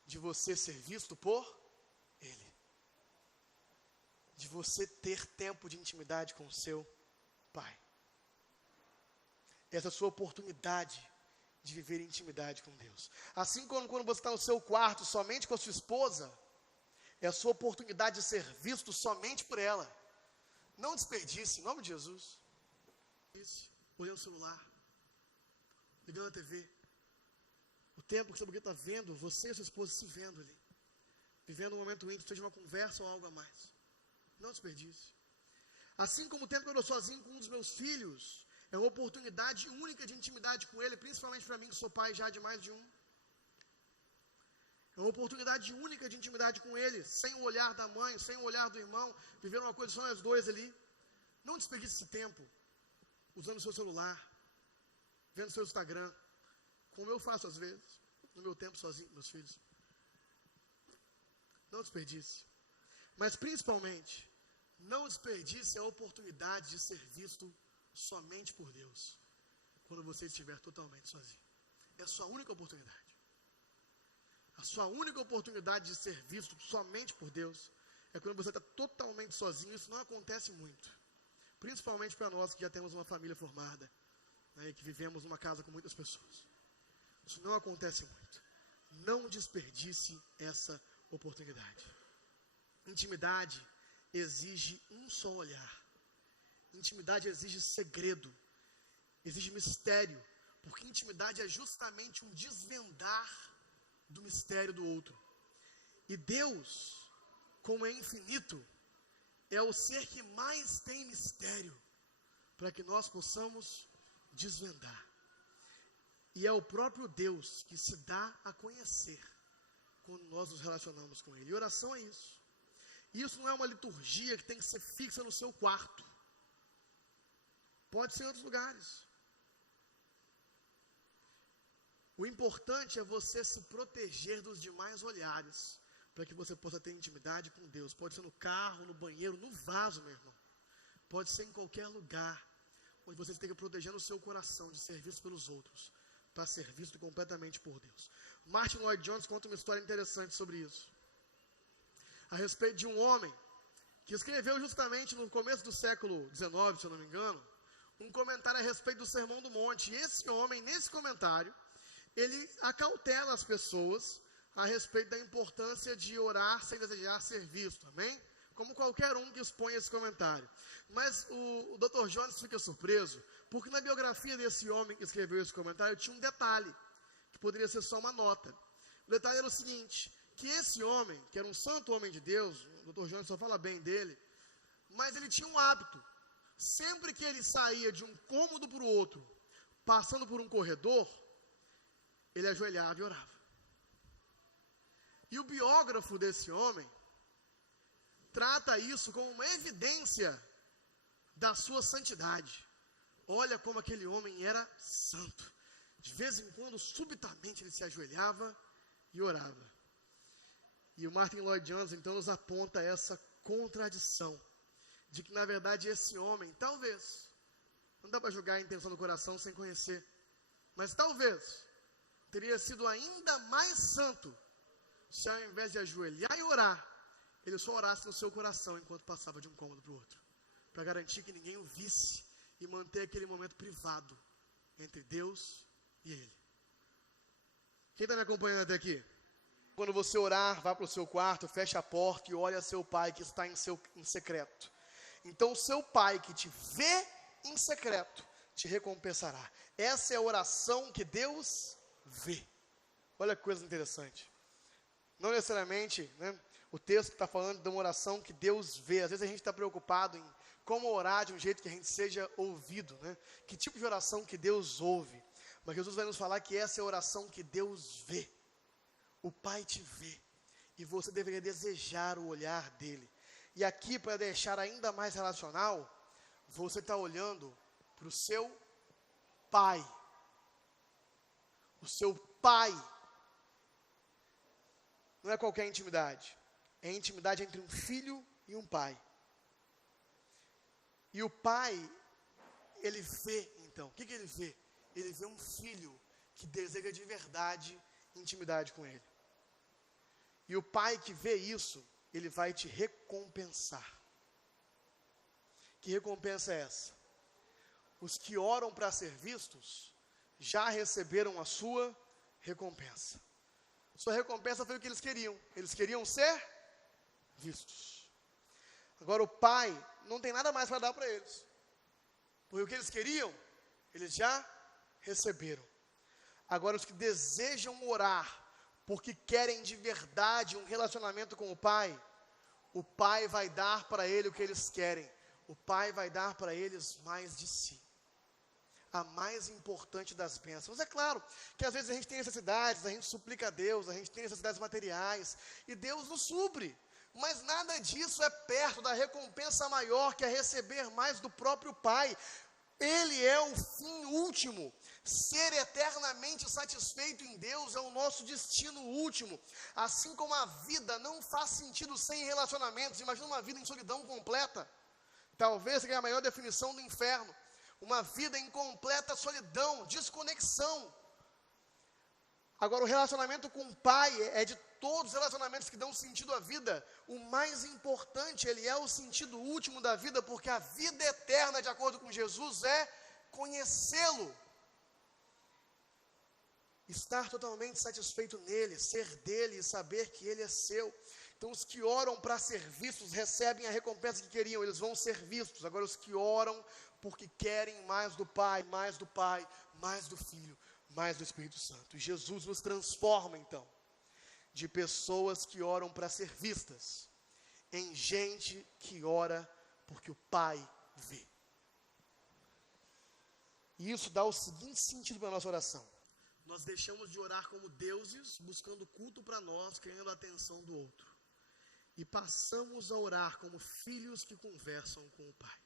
de você ser visto por Ele. De você ter tempo de intimidade com o seu Pai. Essa é a sua oportunidade de viver intimidade com Deus. Assim como quando você está no seu quarto somente com a sua esposa, é a sua oportunidade de ser visto somente por ela. Não desperdice, em nome de Jesus. Olhando o celular, ligando a TV. O tempo que você está vendo, você e sua esposa se vendo ali. Vivendo um momento íntimo, seja uma conversa ou algo a mais. Não desperdice. Assim como o tempo que eu estou sozinho com um dos meus filhos, é uma oportunidade única de intimidade com ele, principalmente para mim que sou pai já de mais de um. É uma oportunidade única de intimidade com ele, sem o olhar da mãe, sem o olhar do irmão, vivendo uma coisa só nós dois ali. Não desperdice esse tempo, usando o seu celular, vendo o seu Instagram, como eu faço às vezes, no meu tempo sozinho com meus filhos. Não desperdice. Mas principalmente, não desperdice a oportunidade de ser visto somente por Deus, quando você estiver totalmente sozinho. É a sua única oportunidade. A sua única oportunidade de ser visto somente por Deus é quando você está totalmente sozinho. Isso não acontece muito, principalmente para nós que já temos uma família formada, né, e que vivemos numa casa com muitas pessoas. Isso não acontece muito. Não desperdice essa oportunidade. Intimidade exige um só olhar. Intimidade exige segredo, exige mistério, porque intimidade é justamente um desvendar do mistério do outro. E Deus, como é infinito, é o ser que mais tem mistério, para que nós possamos desvendar. E é o próprio Deus que se dá a conhecer quando nós nos relacionamos com Ele. E oração é isso. Isso não é uma liturgia que tem que ser fixa no seu quarto. Pode ser em outros lugares. O importante é você se proteger dos demais olhares, para que você possa ter intimidade com Deus. Pode ser no carro, no banheiro, no vaso, meu irmão. Pode ser em qualquer lugar, onde você esteja protegendo o seu coração de ser visto pelos outros, para ser visto completamente por Deus. Martin Lloyd Jones conta uma história interessante sobre isso. A respeito de um homem que escreveu justamente no começo do século XIX, se eu não me engano, um comentário a respeito do Sermão do Monte. E esse homem, nesse comentário, ele acautela as pessoas a respeito da importância de orar sem desejar ser visto, amém? Como qualquer um que expõe esse comentário. Mas o Dr. Jones fica surpreso, porque na biografia desse homem que escreveu esse comentário tinha um detalhe, que poderia ser só uma nota. O detalhe era o seguinte, que esse homem, que era um santo homem de Deus, o Dr. Jones só fala bem dele, mas ele tinha um hábito. Sempre que ele saía de um cômodo para o outro, passando por um corredor, ele ajoelhava e orava. E o biógrafo desse homem trata isso como uma evidência da sua santidade. Olha como aquele homem era santo. De vez em quando, subitamente, ele se ajoelhava e orava. E o Martin Lloyd Jones, então, nos aponta essa contradição, de que, na verdade, esse homem, talvez, não dá para julgar a intenção do coração sem conhecer, mas talvez, teria sido ainda mais santo, se ao invés de ajoelhar e orar, ele só orasse no seu coração, enquanto passava de um cômodo para o outro, para garantir que ninguém o visse, e manter aquele momento privado, entre Deus e ele. Quem está me acompanhando até aqui? Quando você orar, vá para o seu quarto, feche a porta e olhe a seu pai que está em secreto. Então o seu pai que te vê em secreto, te recompensará. Essa é a oração que Deus vê. Olha que coisa interessante. Não necessariamente, o texto está falando de uma oração que Deus vê. Às vezes a gente está preocupado em como orar de um jeito que a gente seja ouvido, Que tipo de oração que Deus ouve. Mas Jesus vai nos falar que essa é a oração que Deus vê. O Pai te vê. E você deveria desejar o olhar dele. E aqui, para deixar ainda mais relacional, você está olhando para o seu Pai. O seu Pai. Não é qualquer intimidade. É intimidade entre um filho e um pai. E o pai, ele vê, então. O que ele vê? Ele vê um filho que deseja de verdade intimidade com ele. E o pai que vê isso, ele vai te recompensar. Que recompensa é essa? Os que oram para ser vistos, já receberam a sua recompensa. Sua recompensa foi o que eles queriam. Eles queriam ser vistos. Agora o pai não tem nada mais para dar para eles. Porque o que eles queriam, eles já receberam. Agora os que desejam orar, porque querem de verdade um relacionamento com o pai vai dar para ele o que eles querem. O pai vai dar para eles mais de si. A mais importante das bênçãos. É claro que às vezes a gente tem necessidades, a gente suplica a Deus, a gente tem necessidades materiais, e Deus nos supre. Mas nada disso é perto da recompensa maior, que é receber mais do próprio Pai. Ele é o fim último. Ser eternamente satisfeito em Deus é o nosso destino último. Assim como a vida não faz sentido sem relacionamentos. Imagina uma vida em solidão completa. Talvez seja a maior definição do inferno. Uma vida em completa solidão, desconexão. Agora, o relacionamento com o Pai é de todos os relacionamentos que dão sentido à vida, o mais importante, ele é o sentido último da vida, porque a vida eterna, de acordo com Jesus, é conhecê-lo. Estar totalmente satisfeito nele, ser dele e saber que ele é seu. Então, os que oram para ser vistos recebem a recompensa que queriam, eles vão ser vistos. Agora, os que oram porque querem mais do Pai, mais do Filho, mais do Espírito Santo. E Jesus nos transforma, então, de pessoas que oram para ser vistas, em gente que ora porque o Pai vê. E isso dá o seguinte sentido para a nossa oração. Nós deixamos de orar como deuses, buscando culto para nós, querendo a atenção do outro. E passamos a orar como filhos que conversam com o Pai.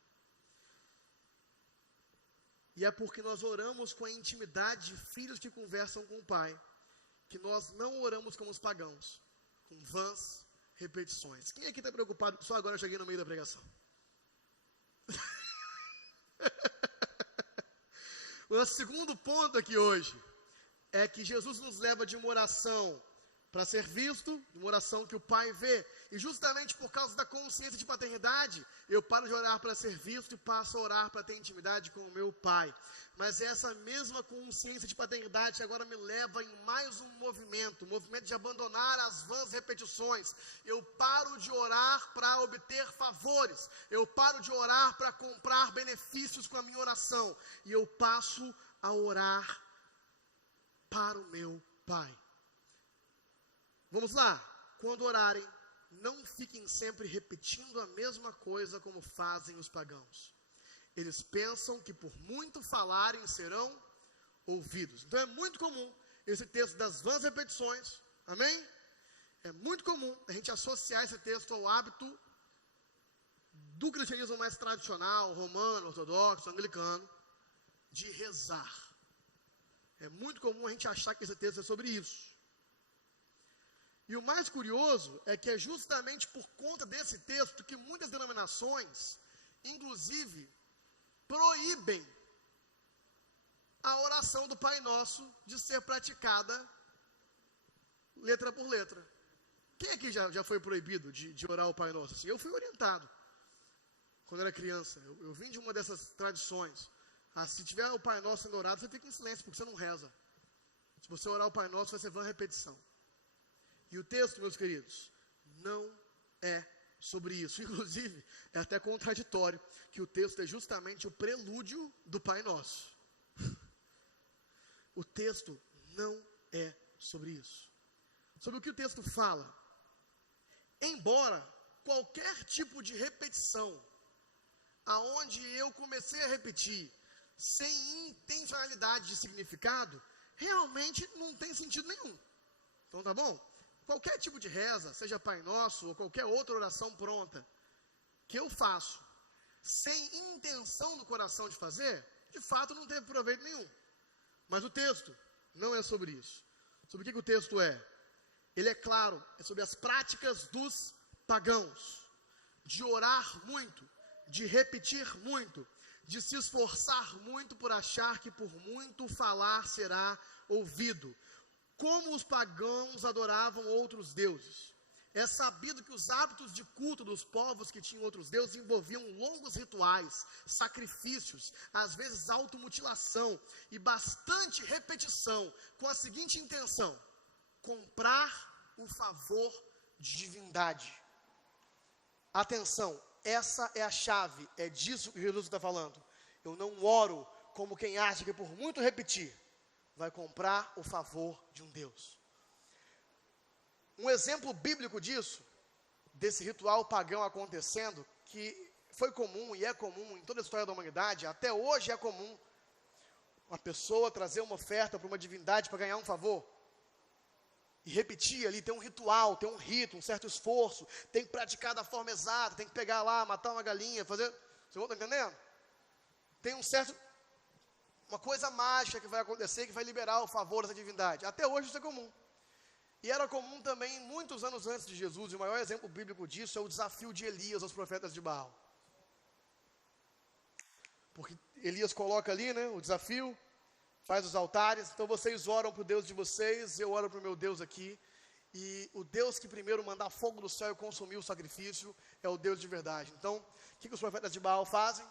E é porque nós oramos com a intimidade de filhos que conversam com o Pai, que nós não oramos como os pagãos, com vãs repetições. Quem aqui está preocupado? Só agora eu cheguei no meio da pregação. O nosso segundo ponto aqui hoje é que Jesus nos leva de uma oração para ser visto, uma oração que o pai vê. E justamente por causa da consciência de paternidade, eu paro de orar para ser visto e passo a orar para ter intimidade com o meu pai. Mas é essa mesma consciência de paternidade que agora me leva em mais um movimento, o movimento de abandonar as vãs repetições. Eu paro de orar para obter favores, eu paro de orar para comprar benefícios com a minha oração, e eu passo a orar para o meu pai. Vamos lá, quando orarem, não fiquem sempre repetindo a mesma coisa como fazem os pagãos. Eles pensam que por muito falarem serão ouvidos. Então é muito comum esse texto das vãs repetições, amém? É muito comum a gente associar esse texto ao hábito do cristianismo mais tradicional, romano, ortodoxo, anglicano, de rezar. É muito comum a gente achar que esse texto é sobre isso. E o mais curioso é que é justamente por conta desse texto que muitas denominações, inclusive, proíbem a oração do Pai Nosso de ser praticada letra por letra. Quem aqui já foi proibido de orar o Pai Nosso? Assim, eu fui orientado quando era criança. Eu vim de uma dessas tradições. Se tiver o Pai Nosso sendo orado, você fica em silêncio, porque você não reza. Se você orar o Pai Nosso, vai ser vã repetição. E o texto, meus queridos, não é sobre isso. Inclusive, é até contraditório que o texto é justamente o prelúdio do Pai Nosso. O texto não é sobre isso. Sobre o que o texto fala. Embora qualquer tipo de repetição, aonde eu comecei a repetir, sem intencionalidade de significado, realmente não tem sentido nenhum. Então tá bom? Qualquer tipo de reza, seja Pai Nosso ou qualquer outra oração pronta, que eu faço, sem intenção do coração de fazer, de fato não teve proveito nenhum. Mas o texto não é sobre isso. Sobre o que o texto é? Ele é claro, é sobre as práticas dos pagãos, de orar muito, de repetir muito, de se esforçar muito por achar que por muito falar será ouvido. Como os pagãos adoravam outros deuses. É sabido que os hábitos de culto dos povos que tinham outros deuses envolviam longos rituais, sacrifícios, às vezes automutilação e bastante repetição, com a seguinte intenção: comprar o favor de divindade. Atenção, essa é a chave, é disso que Jesus está falando. Eu não oro como quem acha que por muito repetir vai comprar o favor de um Deus. Um exemplo bíblico disso, desse ritual pagão acontecendo, que foi comum e é comum em toda a história da humanidade, até hoje é comum, uma pessoa trazer uma oferta para uma divindade para ganhar um favor, e repetir ali, tem um ritual, tem um rito, um certo esforço, tem que praticar da forma exata, tem que pegar lá, matar uma galinha, fazer, vocês estão entendendo? Tem uma coisa mágica que vai acontecer, que vai liberar o favor dessa divindade. Até hoje isso é comum. E era comum também, muitos anos antes de Jesus, e o maior exemplo bíblico disso é o desafio de Elias aos profetas de Baal. Porque Elias coloca ali, né, o desafio, faz os altares, então vocês oram para o Deus de vocês, eu oro para o meu Deus aqui, e o Deus que primeiro mandar fogo do céu e consumir o sacrifício é o Deus de verdade. Então, o que os profetas de Baal fazem?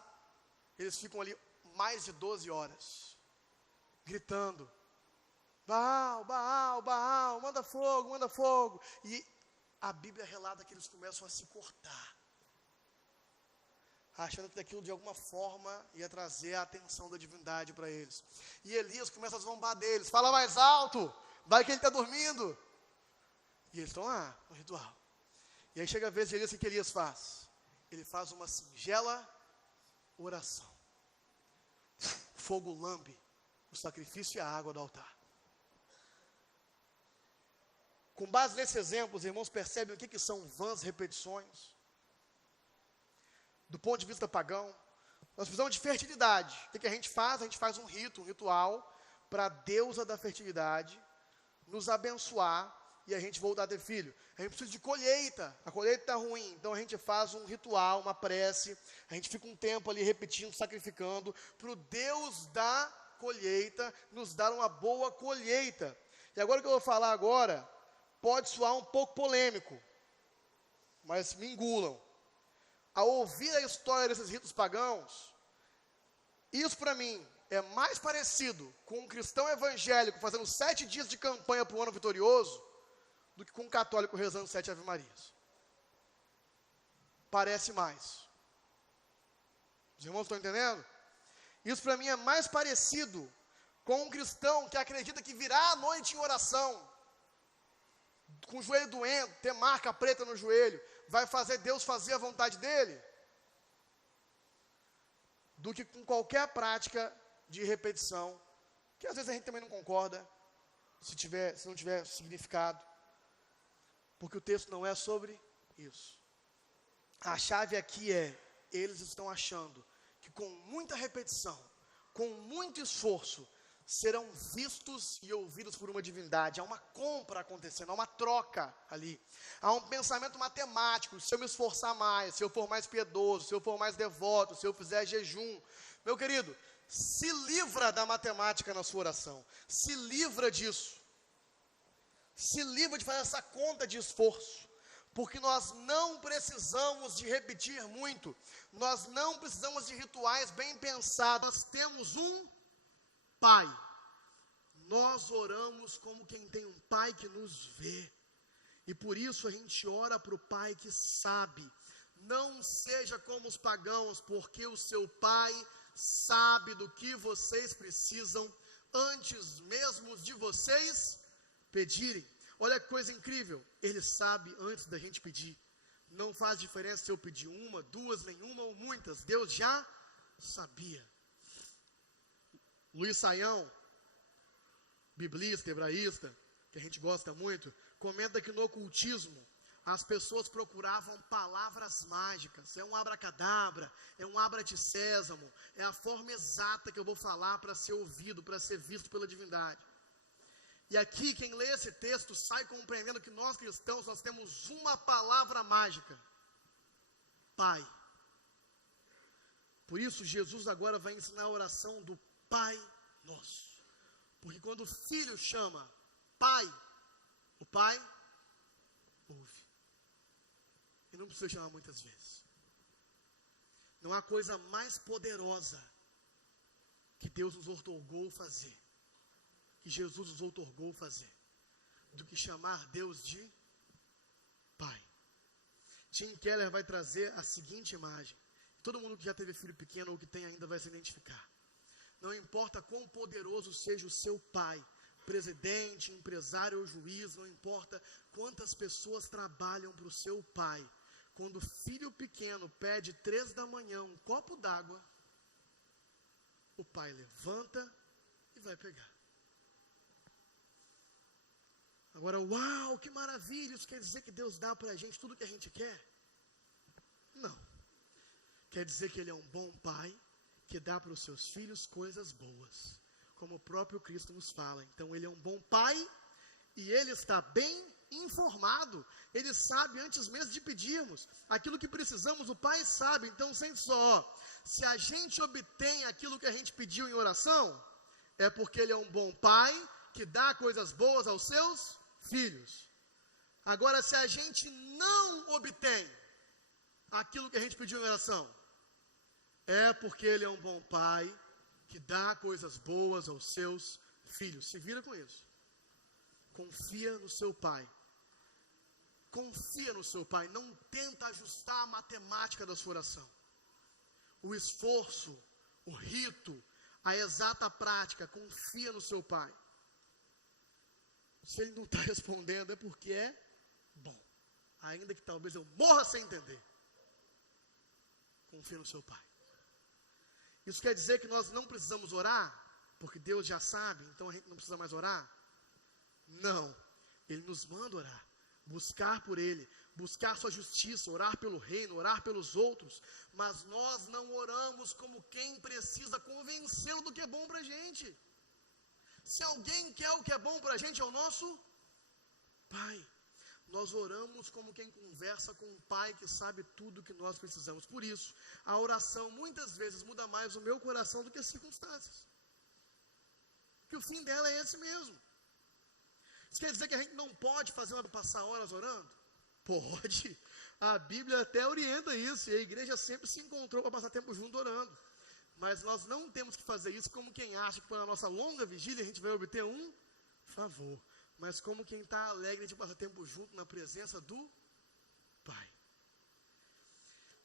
Eles ficam ali mais de 12 horas, gritando, Baal, Baal, Baal, manda fogo, manda fogo. E a Bíblia relata que eles começam a se cortar, achando que daquilo de alguma forma ia trazer a atenção da divindade para eles. E Elias começa a zombar deles, fala mais alto, vai que ele está dormindo. E eles estão lá, no ritual. E aí chega a vez de Elias, o que Elias faz? Ele faz uma singela oração. Fogo lambe o sacrifício e a água do altar. Com base nesse exemplo, os irmãos percebem o que são vãs repetições. Do ponto de vista pagão, nós precisamos de fertilidade. O que a gente faz? A gente faz um ritual para a deusa da fertilidade nos abençoar e a gente voltar a ter filho. A gente precisa de colheita, a colheita está ruim, então a gente faz um ritual, uma prece, a gente fica um tempo ali repetindo, sacrificando, para o Deus da colheita nos dar uma boa colheita. E agora o que eu vou falar agora, pode soar um pouco polêmico, mas me engulam. Ao ouvir a história desses ritos pagãos, isso para mim é mais parecido com um cristão evangélico fazendo 7 dias de campanha para o ano vitorioso, do que com um católico rezando 7 Ave Marias. Parece mais. Os irmãos estão entendendo? Isso para mim é mais parecido com um cristão que acredita que virar a noite em oração, com o joelho doendo, ter marca preta no joelho, vai fazer Deus fazer a vontade dele, do que com qualquer prática de repetição, que às vezes a gente também não concorda, se não tiver significado, porque o texto não é sobre isso. A chave aqui é, eles estão achando que com muita repetição, com muito esforço, serão vistos e ouvidos por uma divindade. Há uma compra acontecendo, há uma troca ali. Há um pensamento matemático, se eu me esforçar mais, se eu for mais piedoso, se eu for mais devoto, se eu fizer jejum. Meu querido, se livra da matemática na sua oração. Se livra disso. Se livra de fazer essa conta de esforço. Porque nós não precisamos de repetir muito. Nós não precisamos de rituais bem pensados. Nós temos um Pai. Nós oramos como quem tem um Pai que nos vê. E por isso a gente ora para o Pai que sabe. Não seja como os pagãos, porque o seu Pai sabe do que vocês precisam antes mesmo de vocês pedirem. Olha que coisa incrível, Ele sabe antes da gente pedir. Não faz diferença se eu pedir uma, duas, nenhuma ou muitas. Deus já sabia. Luiz Saião, biblista, hebraísta, que a gente gosta muito, comenta que no ocultismo as pessoas procuravam palavras mágicas. É um abracadabra, é um abra-te-sésamo, é a forma exata que eu vou falar para ser ouvido, para ser visto pela divindade. E aqui, quem lê esse texto sai compreendendo que nós cristãos, nós temos uma palavra mágica: Pai. Por isso, Jesus agora vai ensinar a oração do Pai Nosso. Porque quando o filho chama Pai, o Pai ouve. E não precisa chamar muitas vezes. Não há coisa mais poderosa que Deus nos outorgou fazer, que Jesus nos outorgou fazer, do que chamar Deus de Pai. Tim Keller vai trazer a seguinte imagem. Todo mundo que já teve filho pequeno ou que tem ainda vai se identificar. Não importa quão poderoso seja o seu pai, presidente, empresário ou juiz, não importa quantas pessoas trabalham para o seu pai, quando o filho pequeno pede 3 da manhã um copo d'água, o pai levanta e vai pegar. Agora, uau, que maravilha, isso quer dizer que Deus dá para a gente tudo que a gente quer? Não. Quer dizer que Ele é um bom pai, que dá para os seus filhos coisas boas, como o próprio Cristo nos fala. Então Ele é um bom pai, e Ele está bem informado, Ele sabe antes mesmo de pedirmos, aquilo que precisamos o Pai sabe. Então sente só, se a gente obtém aquilo que a gente pediu em oração, é porque Ele é um bom pai, que dá coisas boas aos seus filhos. Agora, se a gente não obtém aquilo que a gente pediu em oração, é porque Ele é um bom pai, que dá coisas boas aos seus filhos. Se vira com isso. Confia no seu pai. Confia no seu pai. Não tenta ajustar a matemática da sua oração. O esforço, o rito, a exata prática. Confia no seu pai. Se ele não está respondendo, é porque é bom. Ainda que talvez eu morra sem entender. Confia no seu pai. Isso quer dizer que nós não precisamos orar, porque Deus já sabe, então a gente não precisa mais orar? Não. Ele nos manda orar, buscar por Ele, buscar sua justiça, orar pelo reino, orar pelos outros, mas nós não oramos como quem precisa convencê-lo do que é bom para a gente. Se alguém quer o que é bom para a gente, é o nosso Pai. Nós oramos como quem conversa com um pai que sabe tudo que nós precisamos. Por isso, a oração muitas vezes muda mais o meu coração do que as circunstâncias. Que o fim dela é esse mesmo. Isso quer dizer que a gente não pode passar horas orando? Pode. A Bíblia até orienta isso, e a igreja sempre se encontrou para passar tempo junto orando. Mas nós não temos que fazer isso como quem acha que pela nossa longa vigília a gente vai obter um favor. Mas como quem está alegre de passar tempo junto na presença do Pai.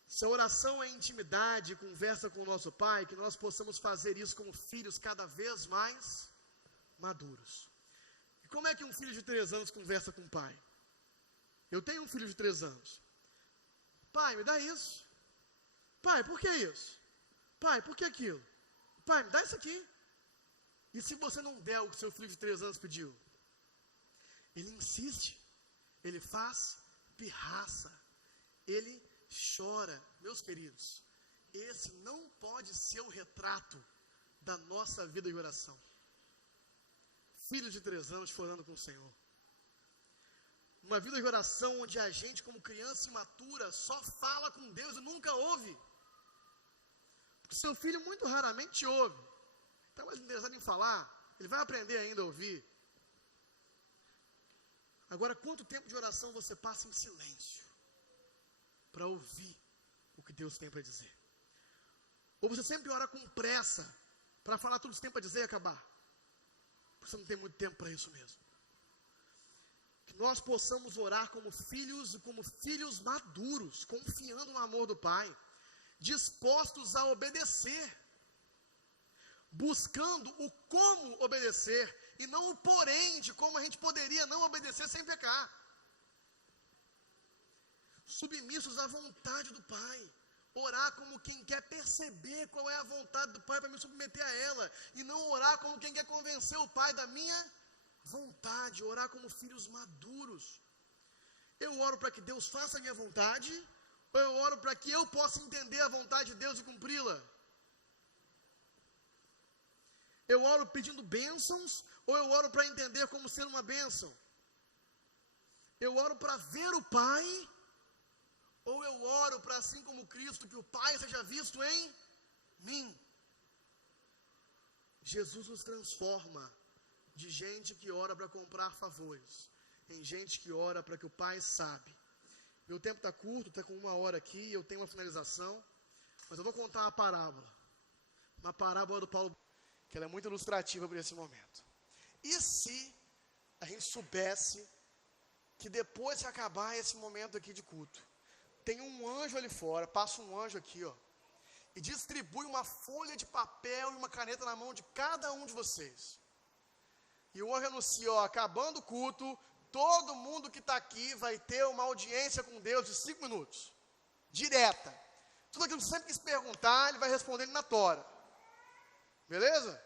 Se a oração é intimidade, conversa com o nosso Pai, que nós possamos fazer isso como filhos cada vez mais maduros. E como é que um filho de 3 anos conversa com o pai? Eu tenho um filho de 3 anos. Pai, me dá isso. Pai, por que isso? Pai, por que aquilo? Pai, me dá isso aqui. E se você não der o que seu filho de 3 anos pediu? Ele insiste. Ele faz pirraça. Ele chora. Meus queridos, esse não pode ser o retrato da nossa vida de oração. Filho de 3 anos chorando com o Senhor. Uma vida de oração onde a gente, como criança imatura, só fala com Deus e nunca ouve. Porque seu filho muito raramente ouve. Está mais interessado em falar, ele vai aprender ainda a ouvir. Agora, quanto tempo de oração você passa em silêncio para ouvir o que Deus tem para dizer? Ou você sempre ora com pressa para falar tudo que você tem para dizer e acabar? Porque você não tem muito tempo para isso mesmo. Que nós possamos orar como filhos maduros, confiando no amor do Pai, dispostos a obedecer, buscando o como obedecer, e não o porém de como a gente poderia não obedecer sem pecar. Submissos à vontade do Pai, orar como quem quer perceber qual é a vontade do Pai para me submeter a ela, e não orar como quem quer convencer o Pai da minha vontade, orar como filhos maduros. Eu oro para que Deus faça a minha vontade, ou eu oro para que eu possa entender a vontade de Deus e cumpri-la? Eu oro pedindo bênçãos, ou eu oro para entender como ser uma bênção? Eu oro para ver o Pai, ou eu oro para, assim como Cristo, que o Pai seja visto em mim? Jesus nos transforma de gente que ora para comprar favores, em gente que ora para que o Pai sabe. Meu tempo está curto, está com 1 hora aqui, eu tenho uma finalização, mas eu vou contar uma parábola do Paulo, que ela é muito ilustrativa para esse momento. E se a gente soubesse que depois de acabar esse momento aqui de culto, tem um anjo ali fora, passa um anjo aqui, ó, e distribui uma folha de papel e uma caneta na mão de cada um de vocês. E o anjo anuncia, ó, acabando o culto, todo mundo que está aqui vai ter uma audiência com Deus de 5 minutos, direta. Tudo aquilo que você sempre quis perguntar, ele vai respondendo na tora. Beleza?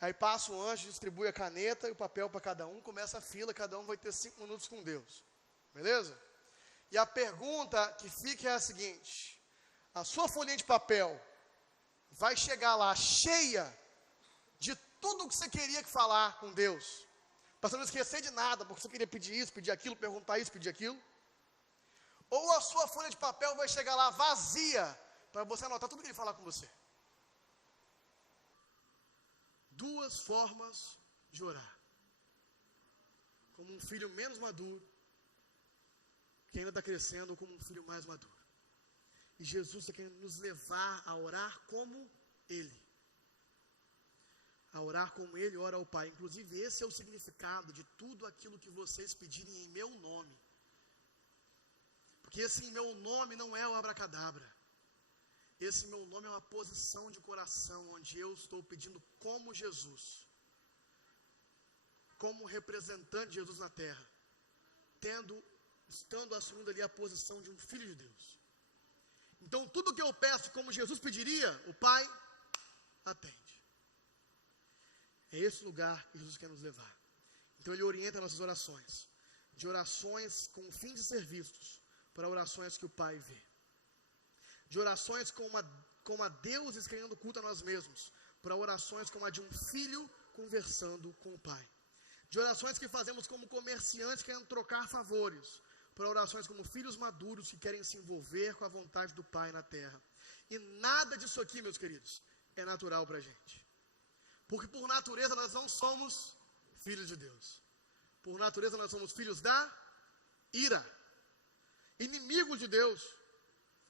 Aí passa o anjo, distribui a caneta e o papel para cada um, começa a fila, cada um vai ter 5 minutos com Deus. Beleza? E a pergunta que fica é a seguinte: a sua folhinha de papel vai chegar lá cheia de tudo o que você queria falar com Deus, para você não esquecer de nada, porque você queria pedir isso, pedir aquilo, perguntar isso, pedir aquilo? Ou a sua folha de papel vai chegar lá vazia, para você anotar tudo que ele falar com você? 2 formas de orar. Como um filho menos maduro, que ainda está crescendo, ou como um filho mais maduro. E Jesus está querendo nos levar a orar como Ele. A orar como Ele ora ao Pai. Inclusive, esse é o significado de tudo aquilo que vocês pedirem em meu nome. Porque esse em meu nome não é o abracadabra. Esse meu nome é uma posição de coração, onde eu estou pedindo como Jesus. Como representante de Jesus na terra. Estando assumindo ali a posição de um filho de Deus. Então, tudo que eu peço como Jesus pediria, o Pai atende. É esse lugar que Jesus quer nos levar. Então Ele orienta nossas orações. De orações com o fim de ser vistos, para orações que o Pai vê. De orações como a deuses querendo culto a nós mesmos, para orações como a de um filho conversando com o Pai. De orações que fazemos como comerciantes querendo trocar favores, para orações como filhos maduros que querem se envolver com a vontade do Pai na terra. E nada disso aqui, meus queridos, é natural para a gente. Porque por natureza nós não somos filhos de Deus. Por natureza nós somos filhos da ira, inimigos de Deus.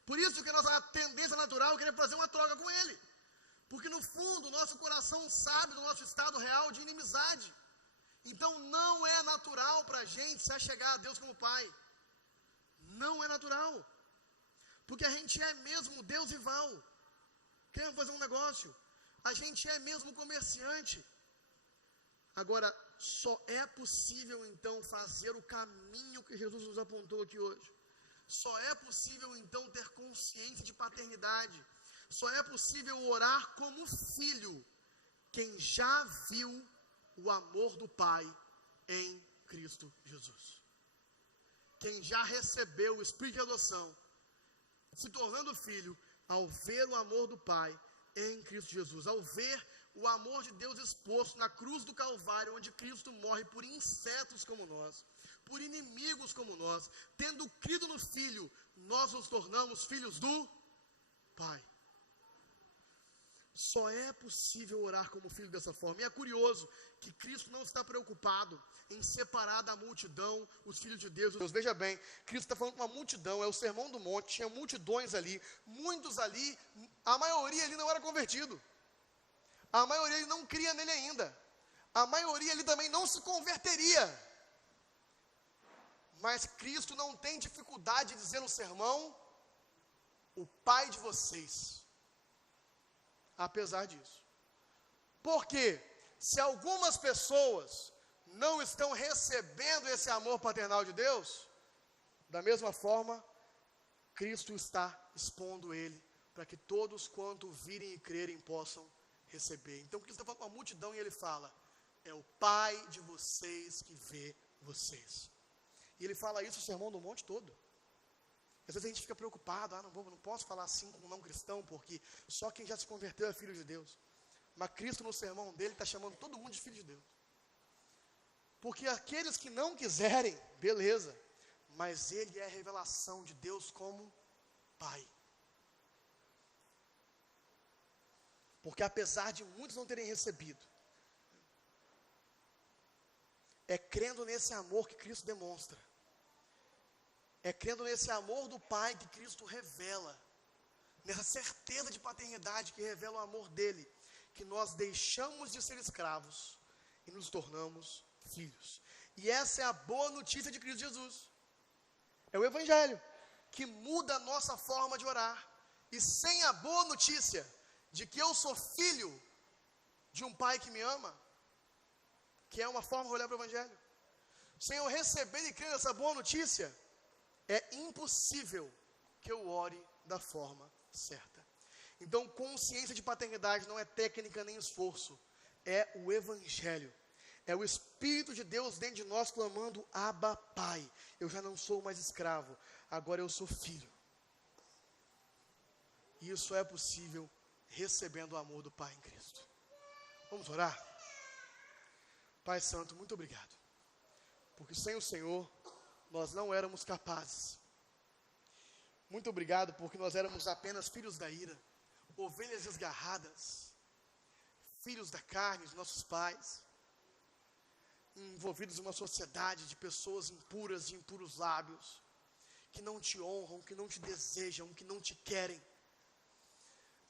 Por isso que a nossa tendência natural é querer fazer uma troca com Ele. Porque no fundo, nosso coração sabe do nosso estado real de inimizade. Então não é natural para a gente se achegar a Deus como Pai. Não é natural. Porque a gente é mesmo Deus rival. Queremos fazer um negócio. A gente é mesmo comerciante. Agora, só é possível então fazer o caminho que Jesus nos apontou aqui hoje. Só é possível então ter consciência de paternidade. Só é possível orar como filho quem já viu o amor do Pai em Cristo Jesus. Quem já recebeu o Espírito de adoção, se tornando filho, ao ver o amor do Pai em Cristo Jesus, ao ver o amor de Deus exposto na cruz do Calvário, onde Cristo morre por insetos como nós, por inimigos como nós, tendo crido no Filho, nós nos tornamos filhos do Pai. Só é possível orar como filho dessa forma. E é curioso que Cristo não está preocupado em separar da multidão os filhos de Deus. Veja bem, Cristo está falando com uma multidão, é o Sermão do Monte, tinha multidões ali, muitos ali, a maioria ali não era convertido. A maioria ali não cria nele ainda. A maioria ali também não se converteria. Mas Cristo não tem dificuldade de dizer no sermão, o Pai de vocês. Apesar disso. Porque se algumas pessoas não estão recebendo esse amor paternal de Deus, da mesma forma, Cristo está expondo ele, para que todos quanto virem e crerem possam receber. Então Cristo está falando com a multidão e ele fala, é o Pai de vocês que vê vocês. E ele fala isso no Sermão do Monte todo. Às vezes a gente fica preocupado, não posso falar assim com um não cristão, porque só quem já se converteu é filho de Deus. Mas Cristo no sermão dele está chamando todo mundo de filho de Deus. Porque aqueles que não quiserem, beleza, mas ele é a revelação de Deus como Pai. Porque apesar de muitos não terem recebido, é crendo nesse amor que Cristo demonstra. É crendo nesse amor do Pai que Cristo revela, nessa certeza de paternidade que revela o amor dele, que nós deixamos de ser escravos e nos tornamos filhos. E essa é a boa notícia de Cristo Jesus. É o Evangelho que muda a nossa forma de orar. E sem a boa notícia de que eu sou filho de um Pai que me ama, que é uma forma de olhar para o Evangelho, sem eu receber e crer nessa boa notícia, é impossível que eu ore da forma certa. Então, consciência de paternidade não é técnica nem esforço, é o Evangelho. É o Espírito de Deus dentro de nós clamando, Abba, Pai. Eu já não sou mais escravo, agora eu sou filho. E isso é possível recebendo o amor do Pai em Cristo. Vamos orar? Pai Santo, muito obrigado. Porque sem o Senhor, nós não éramos capazes. Muito obrigado porque nós éramos apenas filhos da ira, ovelhas desgarradas, filhos da carne de nossos pais, envolvidos em uma sociedade de pessoas impuras e impuros lábios, que não te honram, que não te desejam, que não te querem.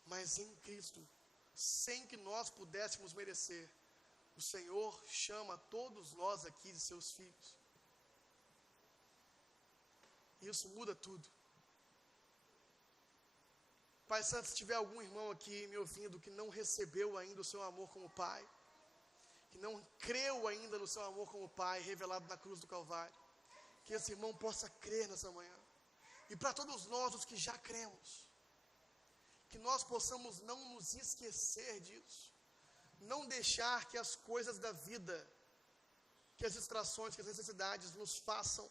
Mas em Cristo, sem que nós pudéssemos merecer, o Senhor chama todos nós aqui de seus filhos. Isso muda tudo. Pai Santo, se tiver algum irmão aqui me ouvindo que não recebeu ainda o seu amor como Pai, que não creu ainda no seu amor como Pai, revelado na cruz do Calvário, que esse irmão possa crer nessa manhã. E para todos nós, os que já cremos, que nós possamos não nos esquecer disso, não deixar que as coisas da vida, que as distrações, que as necessidades nos façam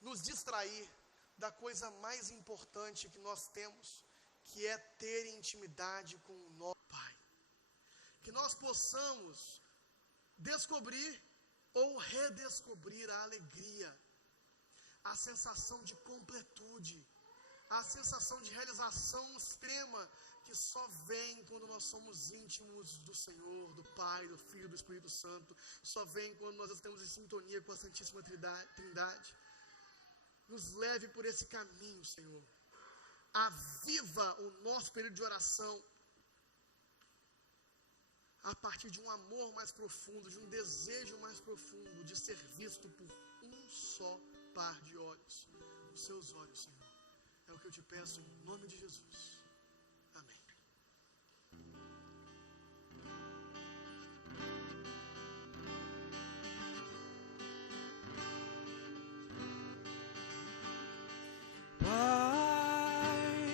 nos distrair da coisa mais importante que nós temos, que é ter intimidade com o nosso Pai. Que nós possamos descobrir ou redescobrir a alegria, a sensação de completude, a sensação de realização extrema que que só vem quando nós somos íntimos do Senhor, do Pai, do Filho, do Espírito Santo. Só vem quando nós estamos em sintonia com a Santíssima Trindade. Nos leve por esse caminho, Senhor. Aviva o nosso período de oração a partir de um amor mais profundo, de um desejo mais profundo, de ser visto por um só par de olhos, os seus olhos, Senhor. É o que eu te peço em nome de Jesus. Amém. Pai,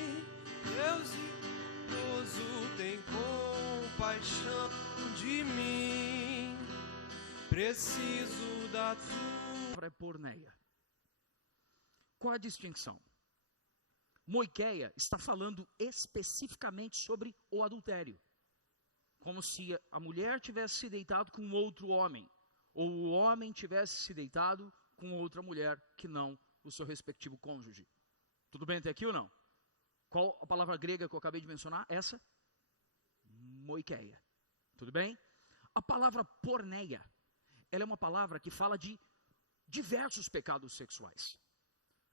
Deus idoso, tem compaixão de mim. Preciso da tua. É porneia. Qual a distinção? Moiqueia está falando especificamente sobre o adultério. Como se a mulher tivesse se deitado com outro homem, ou o homem tivesse se deitado com outra mulher que não o seu respectivo cônjuge. Tudo bem até aqui ou não? Qual a palavra grega que eu acabei de mencionar? Essa? Moiqueia. Tudo bem? A palavra porneia, ela é uma palavra que fala de diversos pecados sexuais.